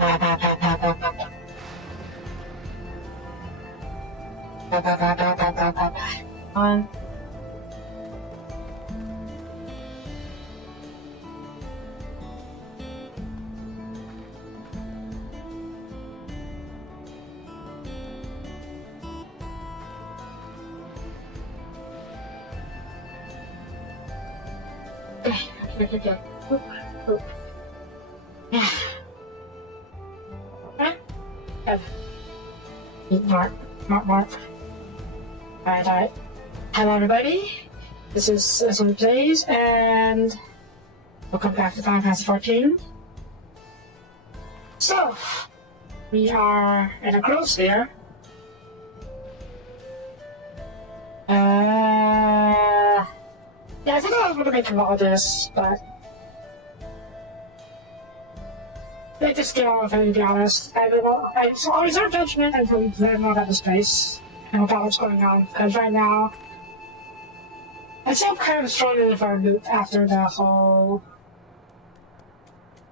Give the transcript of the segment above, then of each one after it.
On. Okay. Oop. Yeah. Mark. Alright. Hello everybody. This is Soapie Plays, and welcome back to Fantasy XIV. So, we are in a growth sphere. Yeah, I think I was going to make a lot of this, but they just get on with it, to be honest. I don't know. So I'll reserve judgment until we learn more about this place and about what's going on, because right now I'm still kind of struggling for a loop after the whole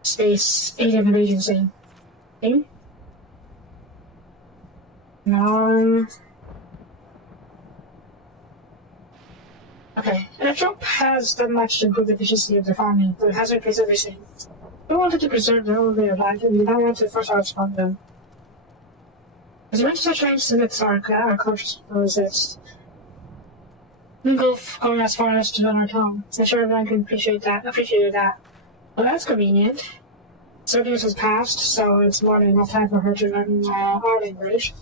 space alien invasion thing. Okay, and the trope has done much to improve the efficiency of the farming, but it has replaced everything. We wanted to preserve their own way of life, and we now want to force ours upon them. As we went to such lengths to make our cultures will exist, we both going as far as to learn our tongue. I'm sure everyone can appreciate that. Well, that's convenient. Soapie has passed, so it's more than enough time for her to learn our language.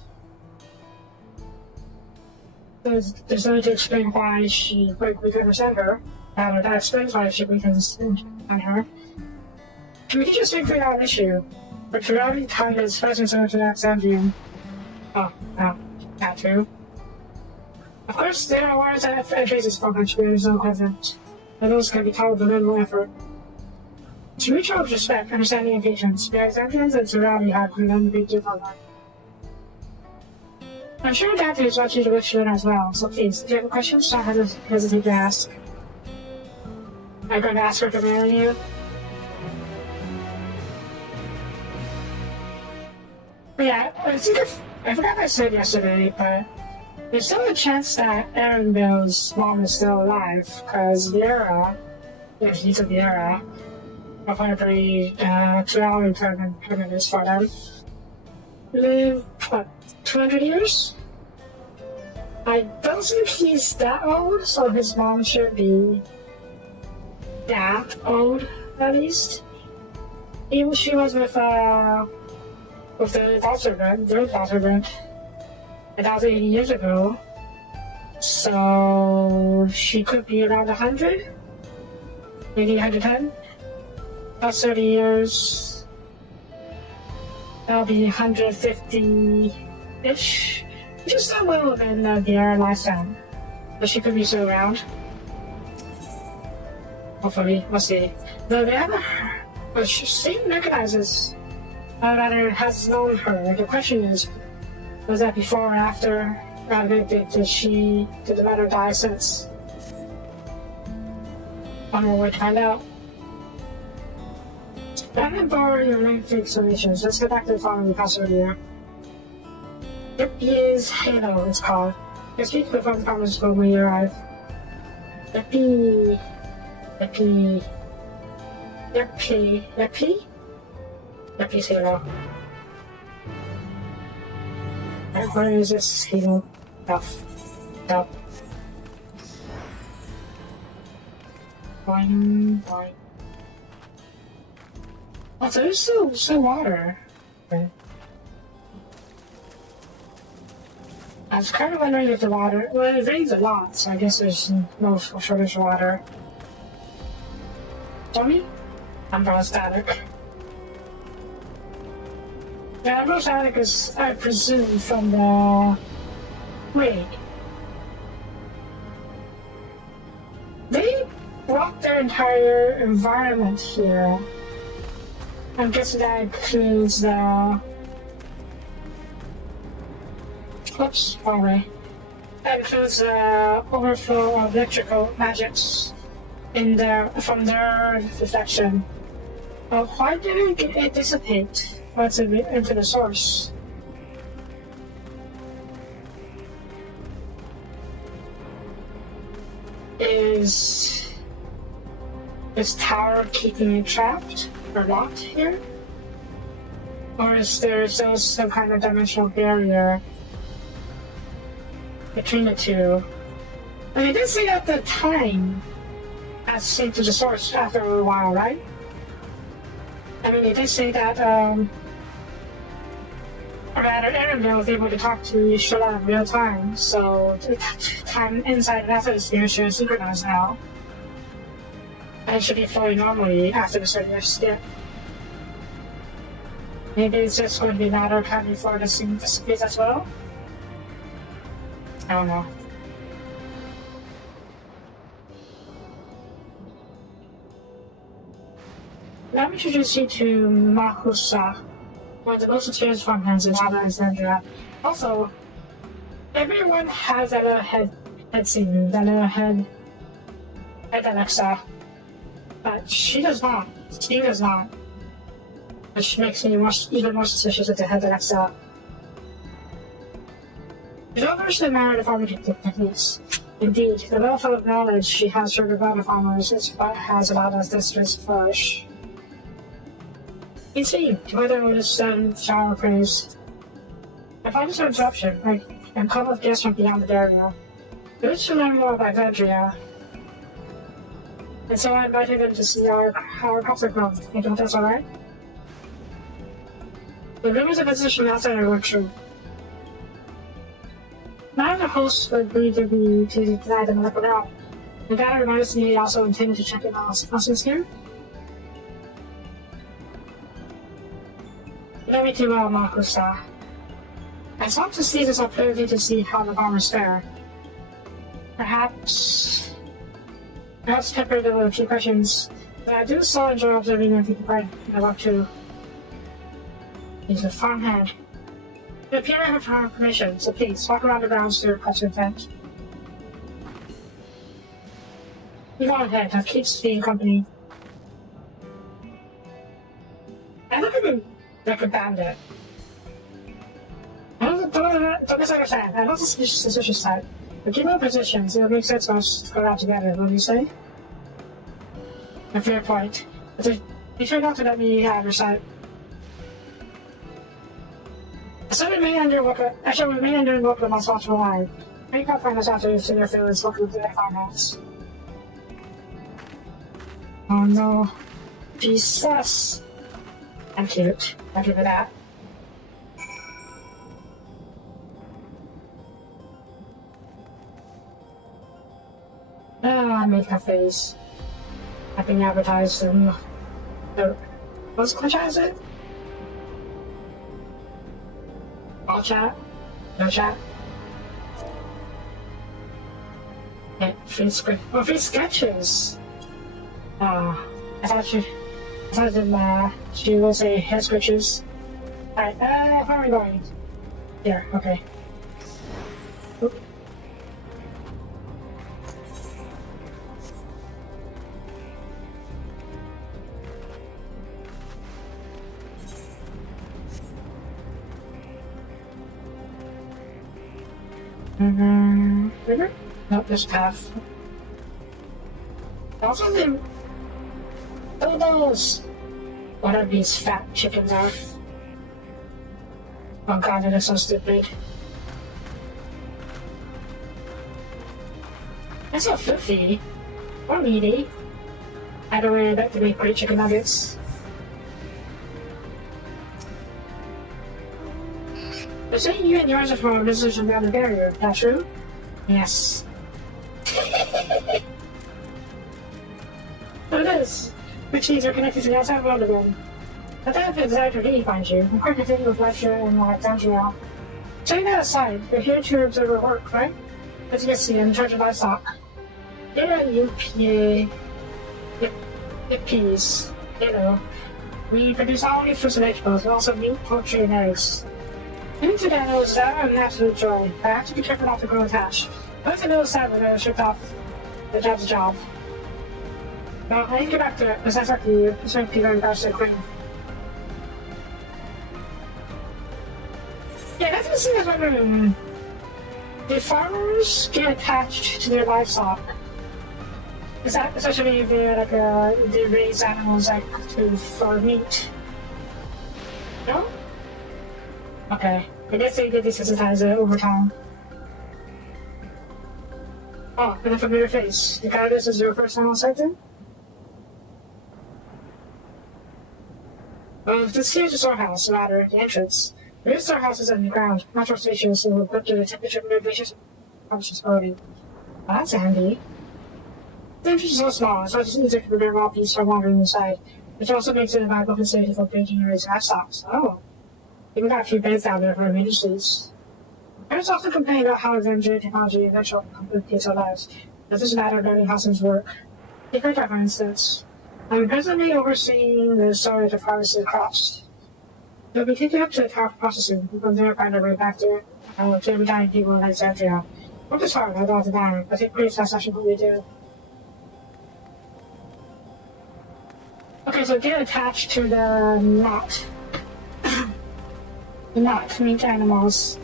There's no need to explain why we can understand her. That explains why we can understand her. We can just figure out an issue. But periodic time is present to Alexandrian. That too. Of course, there are words and phrases for which there is no evidence, and those can be taught with minimal effort. To reach out with respect, understanding, and patience, the Alexandrians and Soapie have begun to be different. I'm sure Dad is watching the wish to learn as well, so please, if you have questions, don't hesitate to ask. I'm going to ask her to marry you. But yeah, I forgot what I said yesterday, but there's still a chance that Aaronville's mom is still alive, because Viera, if he's a Viera, of one of the 2-hour permanents for them, live, 200 years? I don't think he's that old, so his mom should be that old, at least. Even she was with the third Dawntrail, 1,080 years ago, so she could be around 100, maybe 110. That's 30 years. That'll be 150-ish, which is still well within their lifespan. But she could be still around. Hopefully, we'll see. Though they haven't, but she recognizes, rather has known her. The question is, was that before or after? Rather, did the matter die since? On our way to find out. I'm gonna borrow your lengthy explanations. Let's get back to the farm we passed earlier. It is Halo, it's called. Let's speak to the farmer's school when you arrive. Leppy's Halo. And where is this Halo? Up. Boing. Oh, so there's still water. Okay. I was kind of wondering if the water... Well, it rains a lot, so I guess there's no shortage of water. Tommy? Umbrella static. Yeah, umbrella static is, I presume, from the... Wait. They brought their entire environment here. I'm guessing that includes the... Oops, wrong way. That includes the overflow of electrical magics from their deflection. Why didn't it dissipate what's into the source. Is this tower keeping it trapped or locked here? Or is there still some kind of dimensional barrier between the two? I mean, it did say at the time as synced to the source after a while, right? I mean, it did say that, or rather, Aaron was able to talk to Yashola in real time, so the time inside and outside the sphere should synchronize now. And it should be flowing normally after the certain skip. Maybe it's just going to be a matter of time before the sync disappears as well? I don't know. Let me introduce you to Makusa, one of the most experienced farmhands in Alexandria. Also, everyone has that little head scene, that little head Alexa. But she does not. He does not. Which makes me even more suspicious of the head Alexa. She's not versed in the farming techniques. Indeed, the wealth of knowledge she has from the other farmers is what has allowed us this to flourish. Indeed, whether it is shower praise. I find this an interruption, and come with guests from beyond the barrier. We wish to learn more about Andrea. And so I invited them to see our crops are grown. You think that's alright? The rumors of position outside were true. Now the host would agree to deny them look around. The guy reminds me he also intended to check in on us here. You know me too well, Makusa. I sought to seize this opportunity to see how the farmers fare. Perhaps peppered with a few questions, but I do so enjoy observing them people I love to. He's a farmhand. You appear to have our permission, so please walk around the grounds to request your intent. You go ahead, that keeps being company. I look at him like a bandit. Don't misunderstand. I know it's a suspicious type, but given our positions, it would make sense for us to go out together, wouldn't you say? A fair point. But be sure not to let me have your sight. I shall remain under look at my responsible line. You can't find us after you've seen your feelings looking through their farmhouse. Oh no. Jesus. I'm cute. I'll give it that. I made cafes. I've been advertised in what's the franchise it? All chat? No chat? Yeah, free script. Oh, free sketches! I thought she will say head sketches. Alright, how are we going? Here, okay. Oop. River? Nope, this path. Also, those! What are these fat chickens are? Oh god, that is so stupid. That's so filthy. Or meaty. Either way, I'd like to make great chicken nuggets. They're saying you and yours are from a business from the other barrier, is that true? Yes. So it is. Which means you're connected to the outside world again. I don't know if it's desire to really find you. I'm quite content with lecture and Alexandria. Setting that aside, you're here to observe our work, right? As you can see, I'm in charge of livestock. Here at UPA, Yippies, we produce not only fruits and vegetables, but also meat, poultry, and eggs. Getting to that is an absolute joy. I have to be careful not to grow attached. But it's a little sad when I was shipped off. The job's a job. Well, I didn't get back to it, because I talked to you, specifically in regards to the queen. Yeah, that's the thing I was wondering. Do farmers get attached to their livestock? Is that especially if they're like they raise animals like for meat? No? Okay. I guess they did desensitize it over time. Oh, and a familiar face. You got this as your first time on site then? This here's the storehouse, rather, the entrance. The new storehouse is underground, much more spacious and will put to the temperature regulations responsibility. Well, that's handy. The entrance is so small, so it's just easier to prevent raw beasts from wandering inside, which also makes it a viable facility for breeding and raising livestock. Oh. Even got a few beds down there for ministries. Parents often complain about how Alexandrian technology eventually complicates our lives. It doesn't matter learning how things work. Take my job, for instance. I'm presently overseeing the storage of harvested crops. They'll be taken up to the tower for processing, and from there find our way back to every dying people in Alexandria. Work is hard, I don't deny, but it creates satisfaction for what we do. Okay, so get attached to the knot. Not meat animals.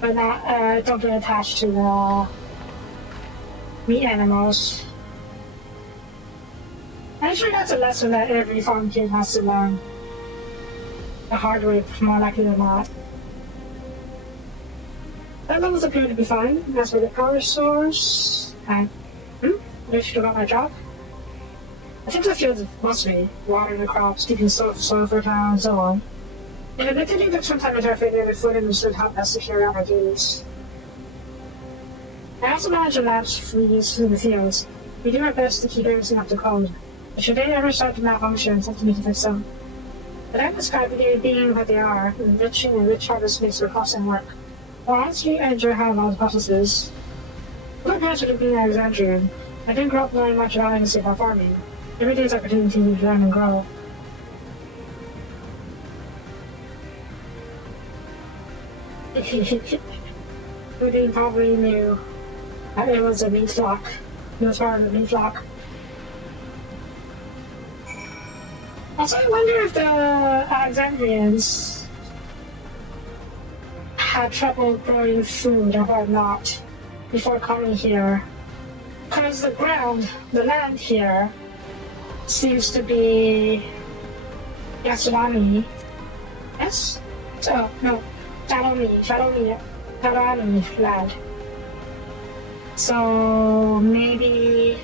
But not, don't get attached to the meat animals. I'm sure that's a lesson that every farm kid has to learn. The hard way, more likely than not. That levels appear to be fine. As for the power source, I should have got my job. I think the fields mostly watering the crops, keeping soil fertile, and so on. And admittedly that sometimes our failure to food and should help us to carry out our duties. I also manage the labs for use in the fields. We do our best to keep everything up to code. But should they ever start to malfunction, something need to fix them. But I describe the being what they are, enriching and rich harvest space for crops and work. Well, honestly, I enjoy how all the process is. My parents would being Alexandrian. I didn't grow up knowing much about anything about farming. Every day is opportunity to learn and grow. Udine probably knew that it was a meat flock. He was part of the meat flock. Also, I wonder if the Alexandrians had trouble growing food or whatnot before coming here. Because the land here, seems to be Yasulani. Yes? So, no. Shaloni land. So maybe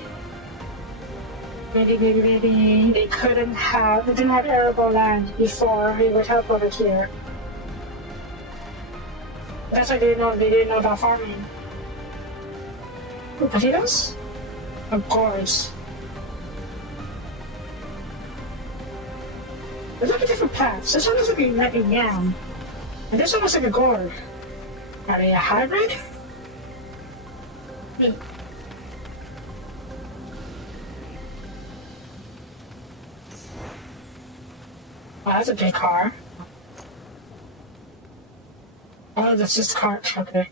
they didn't have arable land before we were teleported here. That's why they didn't know about farming. Ooh, potatoes? Of course. There's like different plants. This one looks like a yam. And this one looks like a gourd. Are they a hybrid? Oh, that's a big car. Oh, that's just cart. Okay.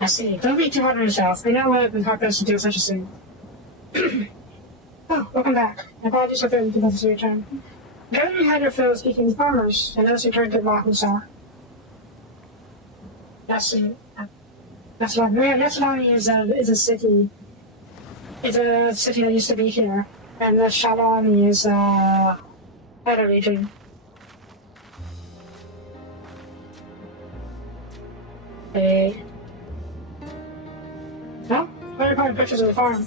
I see. Don't be too hard on yourself. I know what the car does to do such a thing. Oh, welcome back. My apologies for failing to notice your return. Now you had your fill of speaking with farmers, and those returned to Makusa. Yasulani is a city. It's a city that used to be here. And the Shalani is other region. Okay. No? Where are you finding pictures of the farm?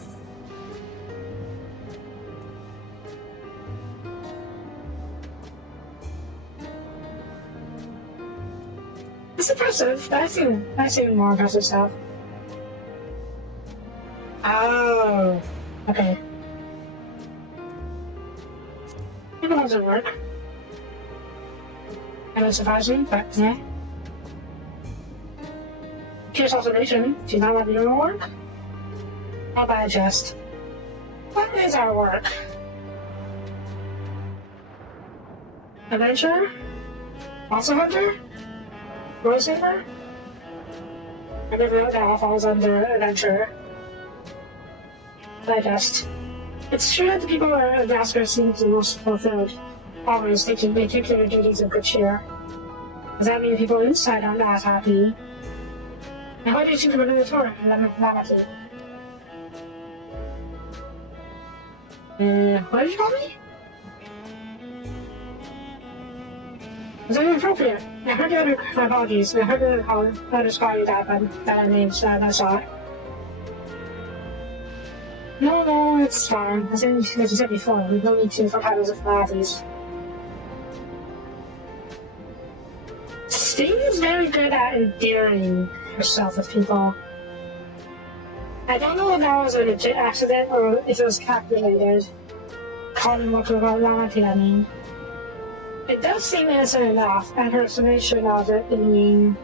It's impressive. I've seen more impressive stuff. Oh. Okay. It doesn't work. And it's surprising, but yeah. Curious observation. Do you not want to do your work? I'll digest. What is our work? Adventure? Also hunter? Rose saver? I never know that all falls under adventure. Digest. It's true that the people where Alaska seem the most fulfilled. always thinking they take their duties of good cheer. Does that mean people inside are not happy? And what do you think about the tour in Lamity? What did you call me? Is that inappropriate? I heard the other, my apologies, I heard the others call you that, but that I named, so that's all. No, it's fine. As you said before, we don't need to for titles of formalities. Sting is very good at endearing herself with people. I don't know if that was a legit accident or if it was calculated. Calling what about Lamity, I mean. It does seem innocent enough, and her explanation of it being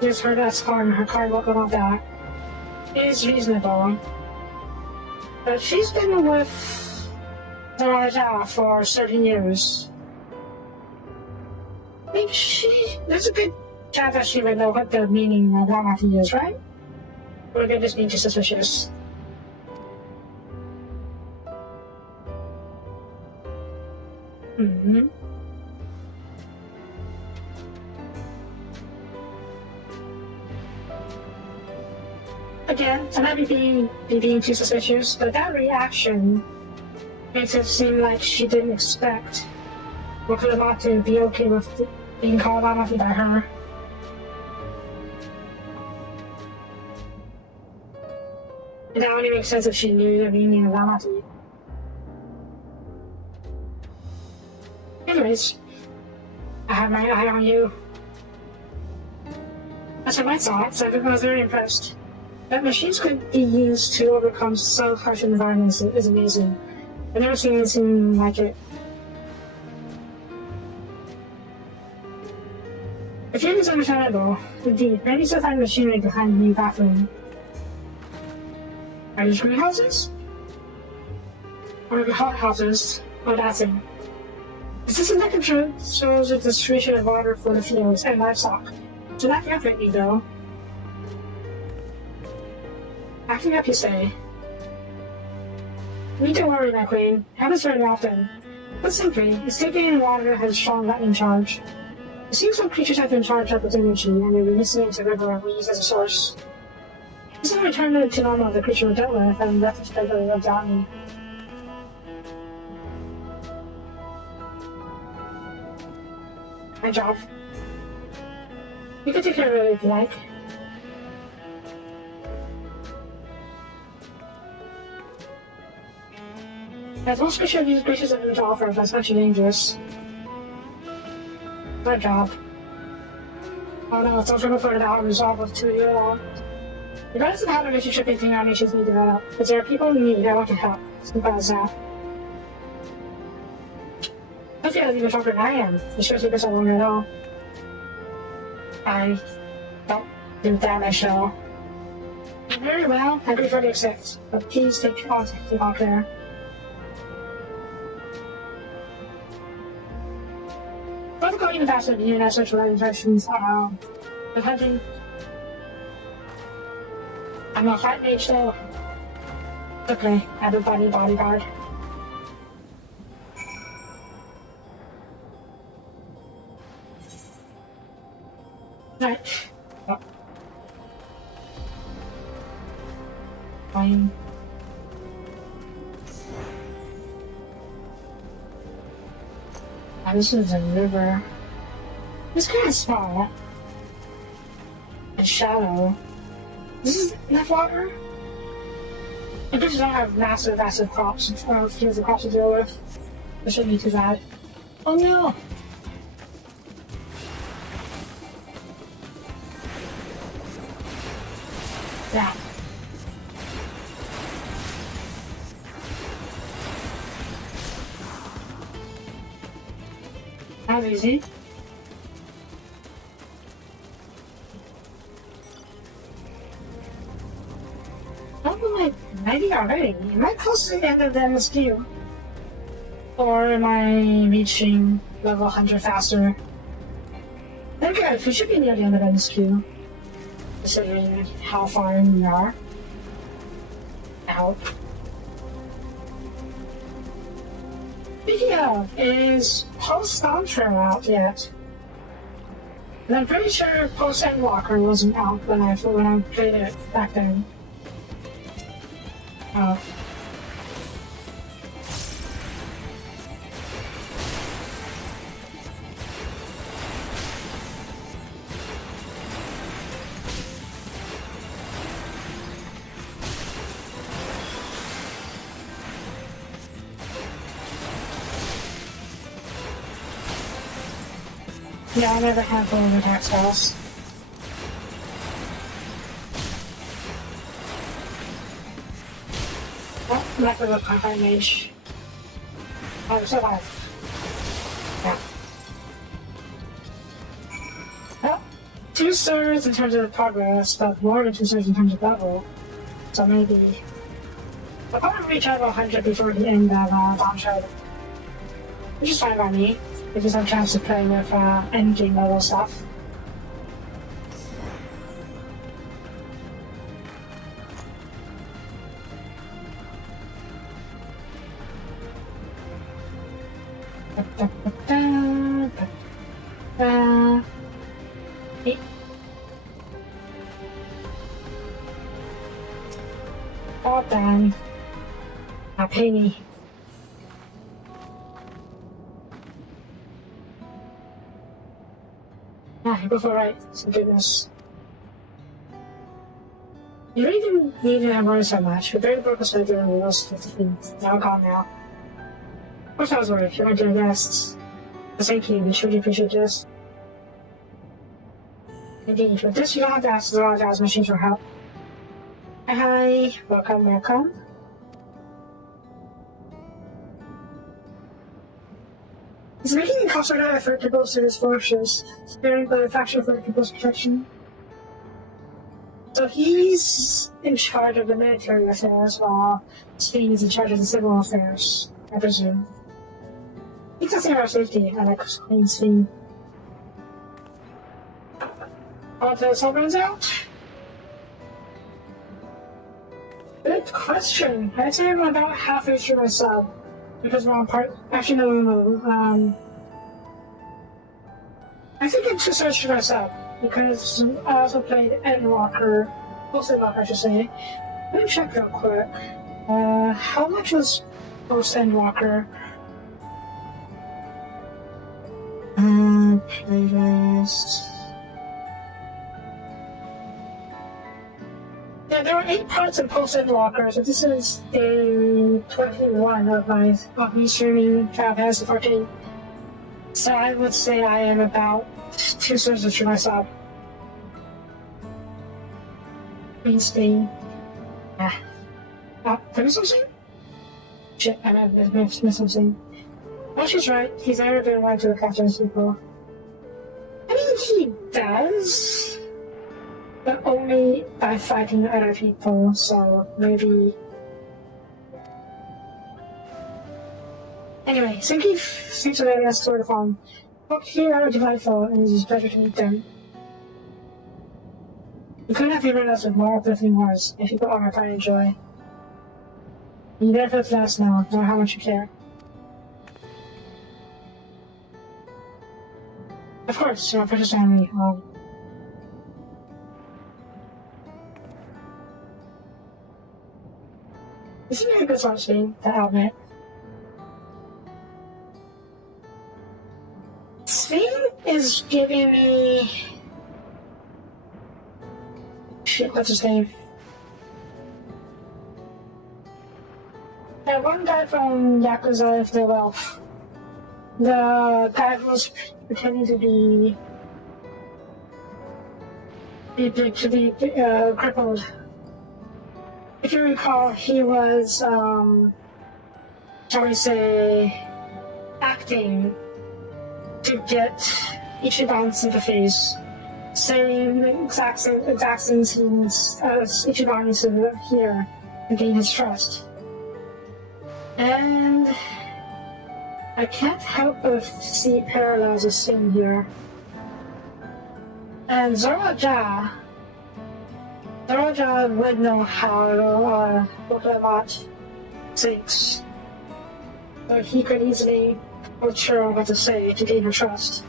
just her that's calling her card look about that is reasonable. But she's been with the Raja for 30 years. I think there's a good chance that she would know what the meaning of Lamity is, right? Or they're just being too suspicious. Mm-hmm. Again, I might be being too suspicious, but that reaction makes it seem like she didn't expect Wakulama to be okay with being called Lamity by her. And that only makes sense if she knew the meaning of Lamity. Anyways, I have my eye on you. That's what I saw, so I was very impressed. That machines could be used to overcome so harsh environments is amazing. I've never seen anything like it. The feeling is understandable. Indeed, many still find machinery behind the new bathroom. Are these greenhouses? Or the hothouses? Oh, that's it. The system that controls the distribution of water for the fields and livestock. So that can't affect me, though. Acting up, you say? Need to worry, my queen. Happens very often. But simply, escaping in water has strong lightning charge. It seems some creatures have been charged up with energy, and they've been listening to the river we use as a source. This is a return to normal the creature we dealt with, and retrospectively lived on me. My job. You can take care of it if you like. As most creatures have been to offer, that's much dangerous. My job. Oh no, it's also referred to the resolve of 2 years long. Regardless of how the relationship between our nations may develop, if there are people in need, I want to help. Simple as that. I feel even stronger than I am. It shows you this alone at all. I don't do damage at all. Very well, I prefer to accept, but please take all care. Both going in faster than you and I search for instructions the hunting. I'm a fight mage though. Okay, I have a bodyguard. Right. Oh. Fine. Oh, this is a river. It's kind of small. And shallow. This is enough water? And creatures don't have massive crops or fields of crops to deal with. It shouldn't be too bad. Oh no! Yeah. That was easy. How am I 90 already? Am I close to the end of the MSQ? Or am I reaching level 100 faster? They're good, we should be near the end of the MSQ. Considering how far in we are. I hope. Speaking of, is Post Dawntrail out yet? And I'm pretty sure Post Endwalker wasn't out when I played it back then. Oh. Yeah, I never had one of the attack styles. Oh, like with a high mage. Oh, so high. Yeah. Well, 2 stars in terms of progress, but more than 2 stars in terms of level. So maybe I'll probably reach out 100 before the end of Dawntrail. Which is fine by me. It gives us a chance to play with endgame level stuff. All done. Now pay me. Ah, you go for right. Some goodness. You don't even need to have worried so much. We barely broke a sweat during the rest of the thing. Now calm now. Of course I was worried. You're my dear guests. Thank you. We truly appreciate this. Indeed. With this, you don't have to ask the large eyes machines for help. Hi. Welcome, welcome. He's making a concerted effort to bolster his forces, sparing the faction for the people's protection. So he's in charge of the military affairs, while Spain is in charge of the civil affairs, I presume. He doesn't have our safety, I like Queen Spain. Until the sun runs out? Good question. I'd say I'm about halfway through my sub. Because we're on part. Actually, no. I think I'm 2 stars through my sub. Because I also played Endwalker. Post Endwalker, I should say. Let me check real quick. How much was Post Endwalker? Playlist. Yeah, there were 8 parts in Post Endwalker, so this is day 21 of me streaming Final Fantasy XIV. So I would say I am about 2 stars through my sub. Queen Spain. Yeah. Did I miss something? Shit, I might have missed something. Oh, she's right. He's never been allowed to look after his people. I mean, he does. But only by fighting other people, so maybe... Anyway, thanks for letting us tour the farm. Hope here are delightful, and it is a pleasure to meet them. We couldn't have given us with more uplifting words, if people are quite enjoy. You never let us know how much you care. Of course, our precious family. Isn't it a good song thing, that album? Spain is giving me... Shit, what's his name? That one guy from Yakuza, if they're well. The guy who was pretending to be crippled. If you recall, he was, shall we say, acting to get Ichiban's sympathies, saying the exact scenes as Ichiban needs to hear and gain his trust. And I can't help but see parallels of sin here. And Zoroja would know how Pokemon thinks. so he could easily butcher what to say to gain her trust.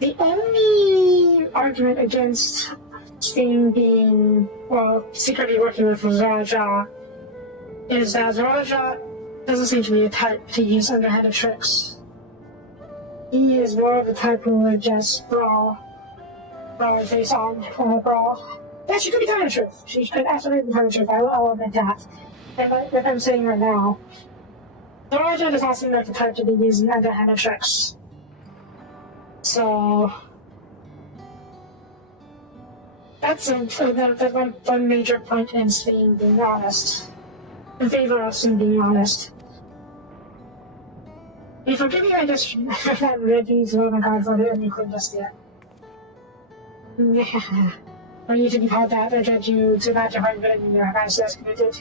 The only argument against Sting being, well, secretly working with Raja is that Raja doesn't seem to be a type to use underhanded tricks. He is more of the type who would just brawl face on a brawl. Yeah, she could be telling the truth. She could absolutely be telling the truth. I'll admit that. If I'm saying right now, Raja does not seem like the type to be using underhanded tricks. So that's one major point in Sting being honest. In favor of Sting being honest. You forgive me, I just haven't read these Roman cards for the Unicorn just yet. For you to be called that, I judge you to match your heart villain in your Fantasy as committed.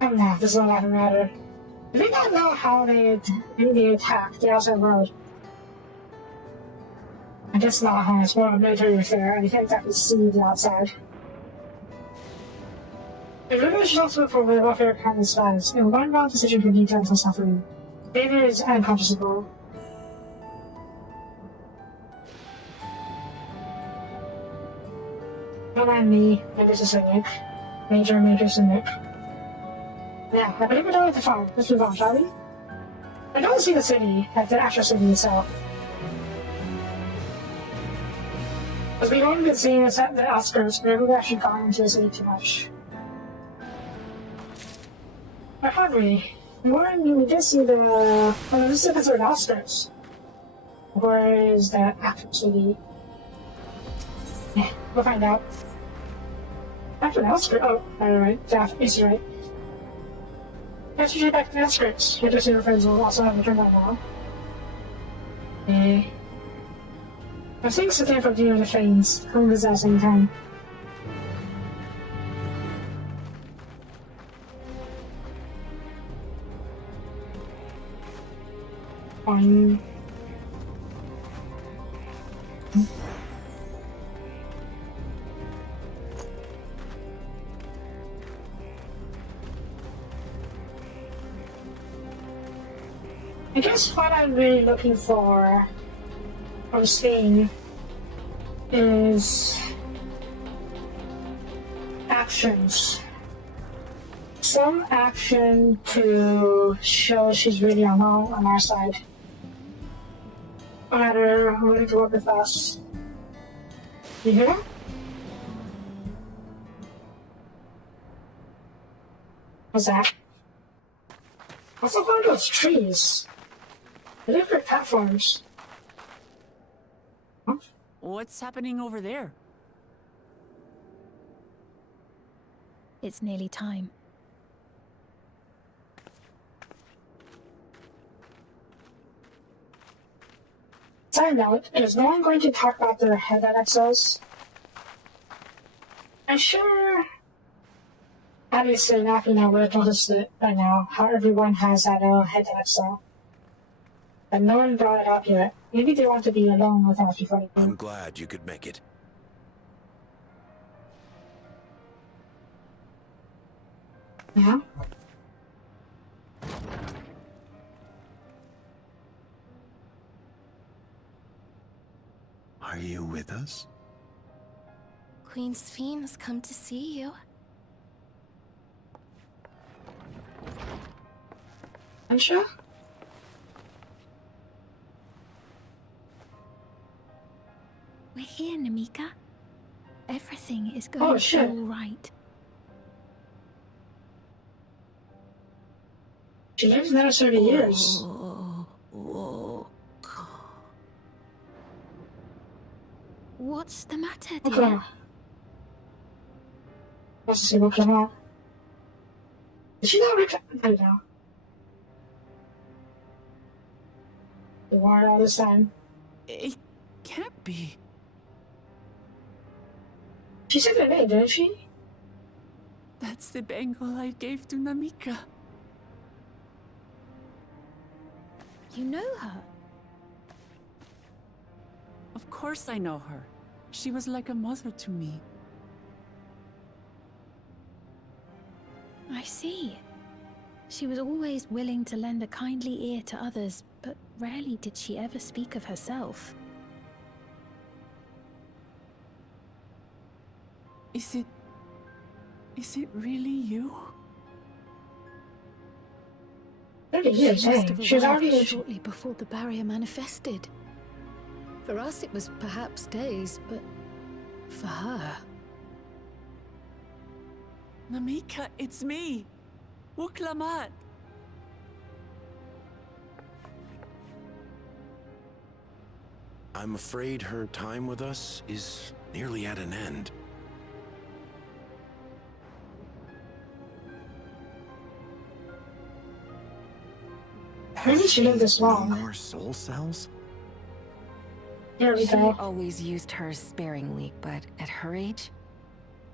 Come now, this is all that matter. Do they not know how they attack the outside world? I guess not, huh? It's more of a military affair, and you can't exactly see the outside. If you're responsible for the welfare of countless lives, in one wrong decision could lead to endless suffering. Failure is unconscionable. Don't mind me, Major Cynic. Major Cynic. Yeah, I believe we're done with the farm. Let's move on, shall we? I don't see the city, like the actual city itself. Because we've only been seeing the outskirts, but we haven't actually gone into the city too much. Or have we? We did see the... Well, this is the outskirts. Where is the actual city? Yeah, we'll find out. After the outskirts? Oh, alright, yeah, he's right. Let's get back to the outskirts. Your distant friends will also have returned by now. Eh. I think it's the time for dinner to Fanes. Come visit us anytime. Fine. I guess what I'm really looking for from Sting is actions. Some action to show she's really on our side. No matter willing to work with us. You hear that? What's that? What's up on those trees? They're different platforms. Huh? What's happening over there? It's nearly time. Side note, is no one going to talk about their head XLs? I'm sure, obviously, not we've noticed it by now, how everyone has that head XL. But no one brought it up yet. Maybe they want to be alone with us before they go. I'm glad you could make it. Yeah? Are you with us? Queen Sphene has come to see you. Unsure? We're here, Namika. Everything is going all right. She lives there 30 years. What's the matter, Okay. dear? Let's see what came out. Did she not reach out now? The war all this time. It can't be. She said her name, didn't she? That's the bangle I gave to Namika. You know her? Of course I know her. She was like a mother to me. I see. She was always willing to lend a kindly ear to others, but rarely did she ever speak of herself. Is it really you? 30 years, She must hey. have She's arrived already. shortly before the barrier manifested. For us, it was perhaps days, but for her... Namika, it's me! Wuklamat! I'm afraid her time with us is nearly at an end. Maybe she lived this No long. more soul cells? Here we She go. always used hers sparingly, but at her age,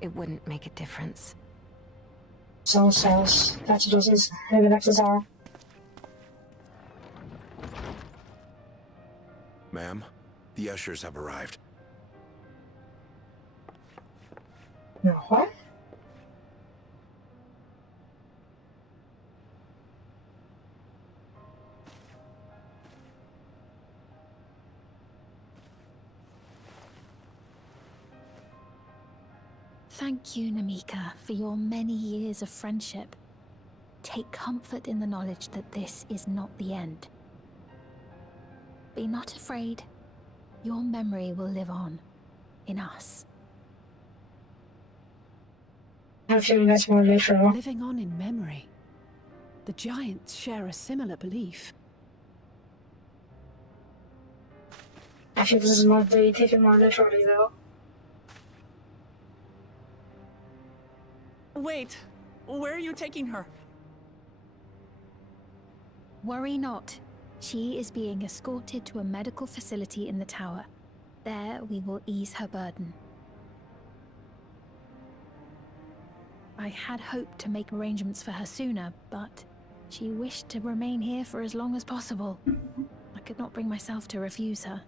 it wouldn't make a difference. Soul cells. That's what this is. Maybe that's his are. Ma'am, the ushers have arrived. No, what? Thank you, Namika, for your many years of friendship. Take comfort in the knowledge that this is not the end. Be not afraid. Your memory will live on, in us. I'm feeling that's more literal. Living on in memory. The giants share a similar belief. I think this is more they take it more literally though. Wait, where are you taking her? Worry not. She is being escorted to a medical facility in the tower. There we will ease her burden. I had hoped to make arrangements for her sooner, but she wished to remain here for as long as possible. I could not bring myself to refuse her.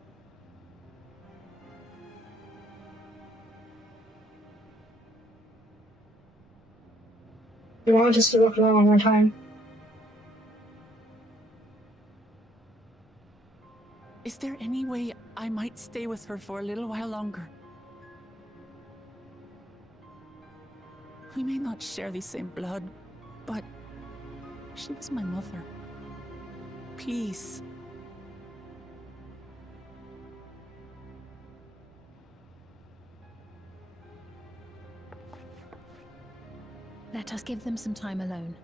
You want just to look along one more time. Is there any way I might stay with her for a little while longer? We may not share the same blood, but she was my mother. Please. Let us give them some time alone.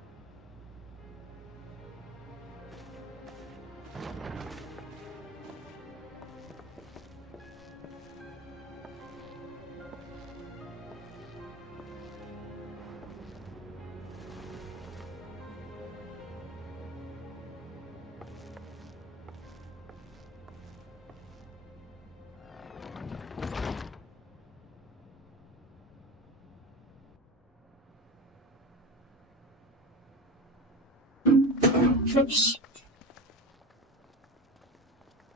Oops.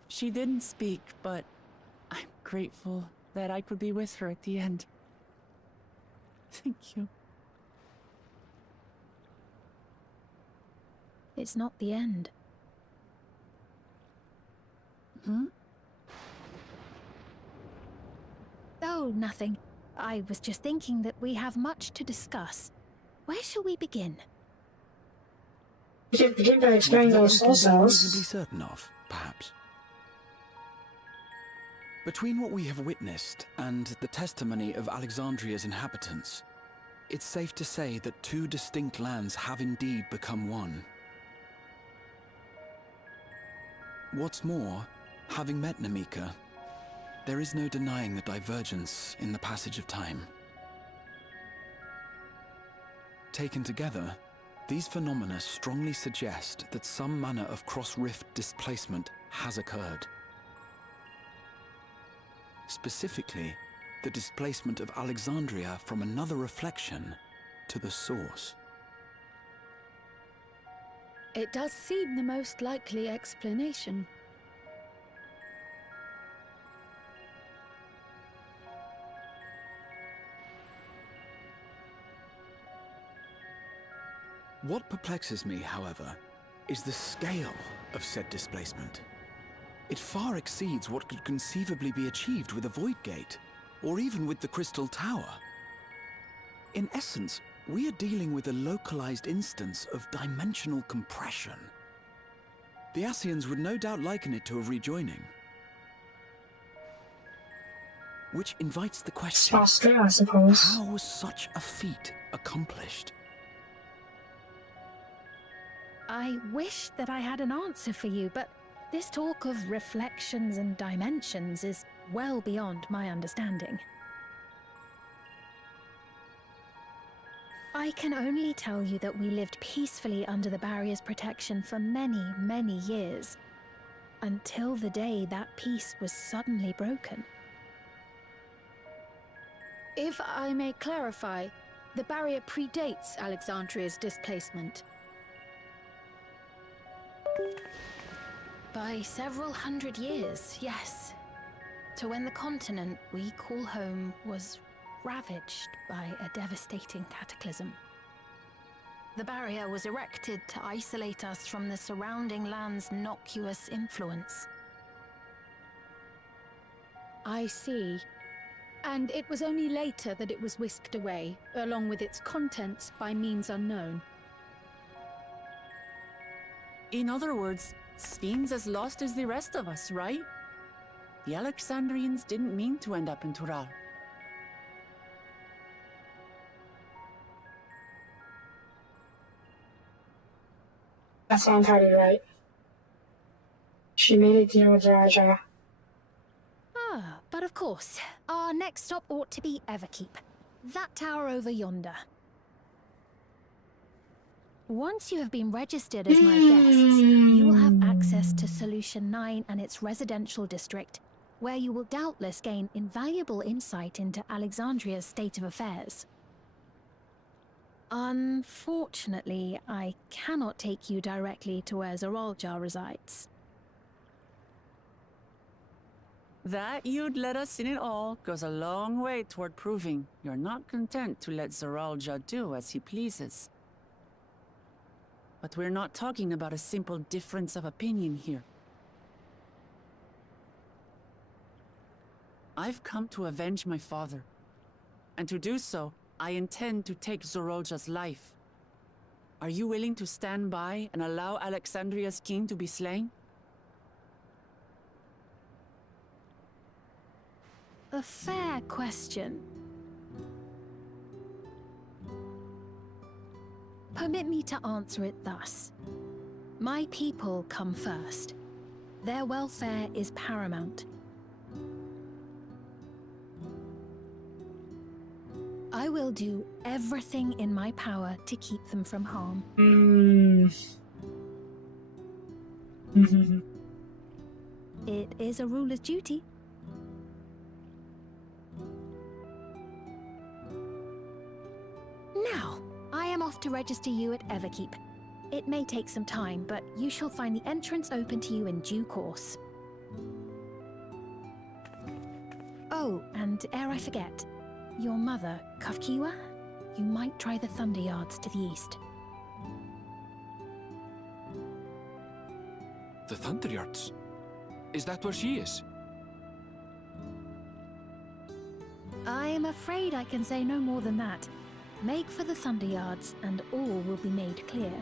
She didn't speak, but I'm grateful that I could be with her at the end. Thank you. It's not the end. Hmm? Oh, nothing. I was just thinking that we have much to discuss. Where shall we begin? You should begin by explaining those soul What we can be reasonably cells. certain of, perhaps. Between what we have witnessed and the testimony of Alexandria's inhabitants, it's safe to say that two distinct lands have indeed become one. What's more, having met Namika, there is no denying the divergence in the passage of time. Taken together, these phenomena strongly suggest that some manner of cross-rift displacement has occurred. Specifically, the displacement of Alexandria from another reflection to the source. It does seem the most likely explanation. What perplexes me, however, is the scale of said displacement. It far exceeds what could conceivably be achieved with a Void Gate, or even with the Crystal Tower. In essence, we are dealing with a localized instance of dimensional compression. The Ascians would no doubt liken it to a rejoining. Which invites the question, Small scale, I suppose. how was such a feat accomplished? I wish that I had an answer for you, but this talk of reflections and dimensions is well beyond my understanding. I can only tell you that we lived peacefully under the barrier's protection for many, many years, until the day that peace was suddenly broken. If I may clarify, the barrier predates Alexandria's displacement. By several hundred years, yes. To when the continent we call home was ravaged by a devastating cataclysm. The barrier was erected to isolate us from the surrounding land's noxious influence. I see. And it was only later that it was whisked away, along with its contents, by means unknown. In other words, Sphene's as lost as the rest of us, right? The Alexandrians didn't mean to end up in Tural. That's entirely right. She made a deal with Raja. Ah, but of course, our next stop ought to be Everkeep. That tower over yonder. Once you have been registered as my guests, you will have access to Solution 9 and its residential district, where you will doubtless gain invaluable insight into Alexandria's state of affairs. Unfortunately, I cannot take you directly to where Zoralja resides. That you'd let us in it all goes a long way toward proving you're not content to let Zoralja do as he pleases. But we're not talking about a simple difference of opinion here. I've come to avenge my father. And to do so, I intend to take Zoralja's life. Are you willing to stand by and allow Alexandria's king to be slain? A fair question. Permit me to answer it thus. My people come first. Their welfare is paramount. I will do everything in my power to keep them from harm. It is a ruler's duty. Now, I am off to register you at Everkeep. It may take some time, but you shall find the entrance open to you in due course. Oh, and ere I forget, your mother, Kafkiwa, you might try the Thunder Yards to the east. The Thunder Yards? Is that where she is? I'm afraid I can say no more than that. Make for the Thunder Yards, and all will be made clear.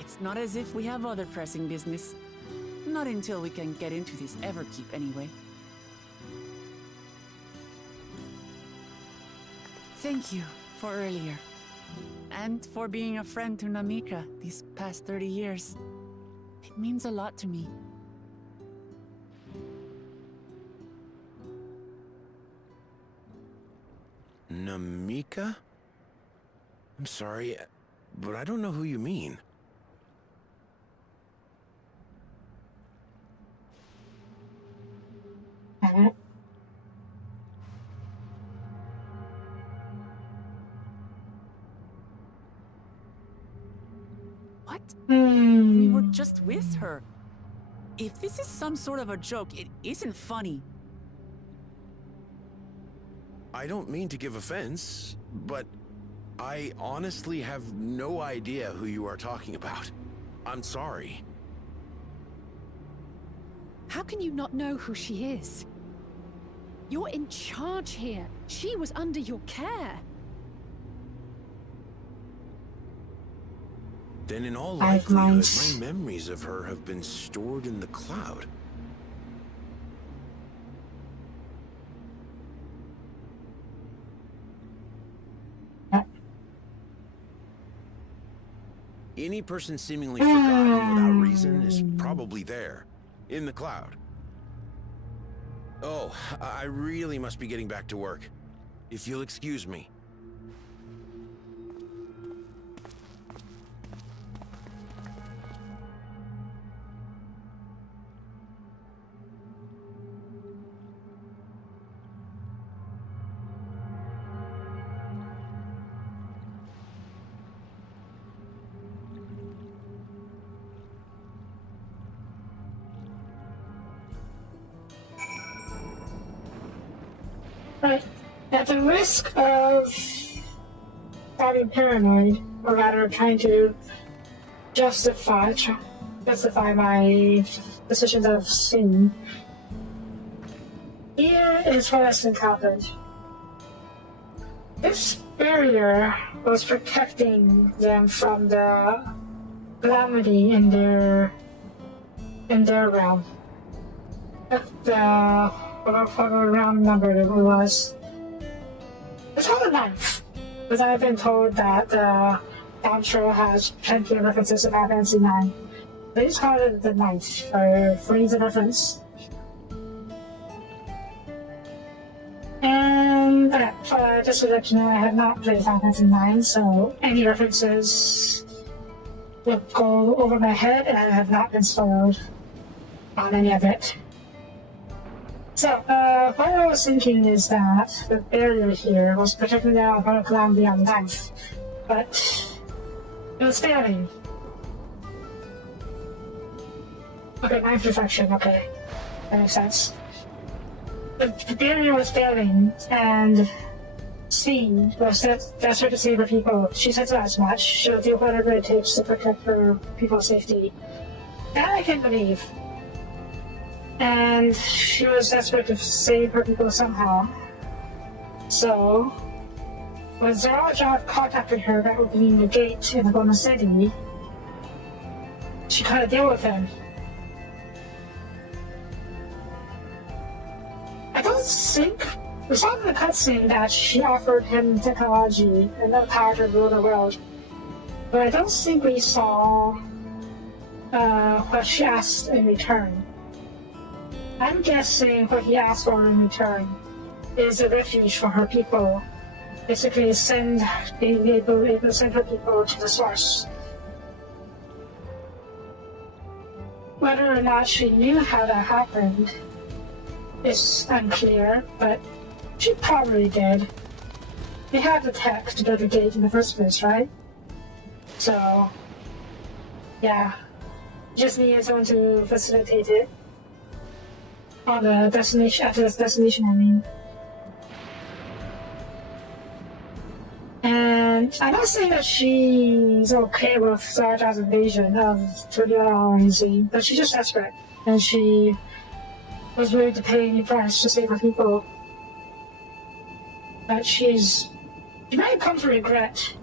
It's not as if we have other pressing business. Not until we can get into this Everkeep, anyway. Thank you for earlier. And for being a friend to Namika these past 30 years. It means a lot to me. Namika? I'm sorry, but I don't know who you mean. What? We were Hmm. just with her. If this is some sort of a joke, it isn't funny. I don't mean to give offense, but I honestly have no idea who you are talking about. I'm sorry. How can you not know who she is? You're in charge here. She was under your care. Then in all Hive likelihood, minds. my memories of her have been stored in the cloud. Any person seemingly forgotten without reason is probably there, in the cloud. Oh, I really must be getting back to work. If you'll excuse me. But at the risk of sounding paranoid, or rather trying to justify my decisions I've seen, here is what has encountered. This barrier was protecting them from the calamity in their realm. The whatever round number it was. It's called a knife. Because I've been told that the Dawntrail has plenty of references to Final Fantasy IX. They just call it the knife for ease of reference. And just to let you know, I have not played Final Fantasy IX, so any references will go over my head, and I have not been spoiled on any of it. So, what I was thinking is that the barrier here was protecting them from the calamity on the knife, but it was failing. Okay, knife reflection, okay. That makes sense. The barrier was failing, and C was desperate to save her people. She said so as much. She'll do whatever it takes to protect her people's safety. That I can believe. And she was desperate to save her people somehow. So, when Zaraja contacted her about opening the gate in the Golden City, she couldn't deal with him. I don't think we saw in the cutscene that she offered him technology and the power to rule the world, but I don't think we saw what she asked in return. I'm guessing what he asked for in return is a refuge for her people. Basically, being able to send her people to the source. Whether or not she knew how that happened is unclear, but she probably did. They had the tech to go to the gate in the first place, right? So, yeah. Just needed someone to facilitate it. On the destination, after this destination, I mean. And I'm not saying that she's okay with Zaraja's invasion of Tulia or anything, but she's just desperate. And she was willing to pay any price to save her people. But she might come to regret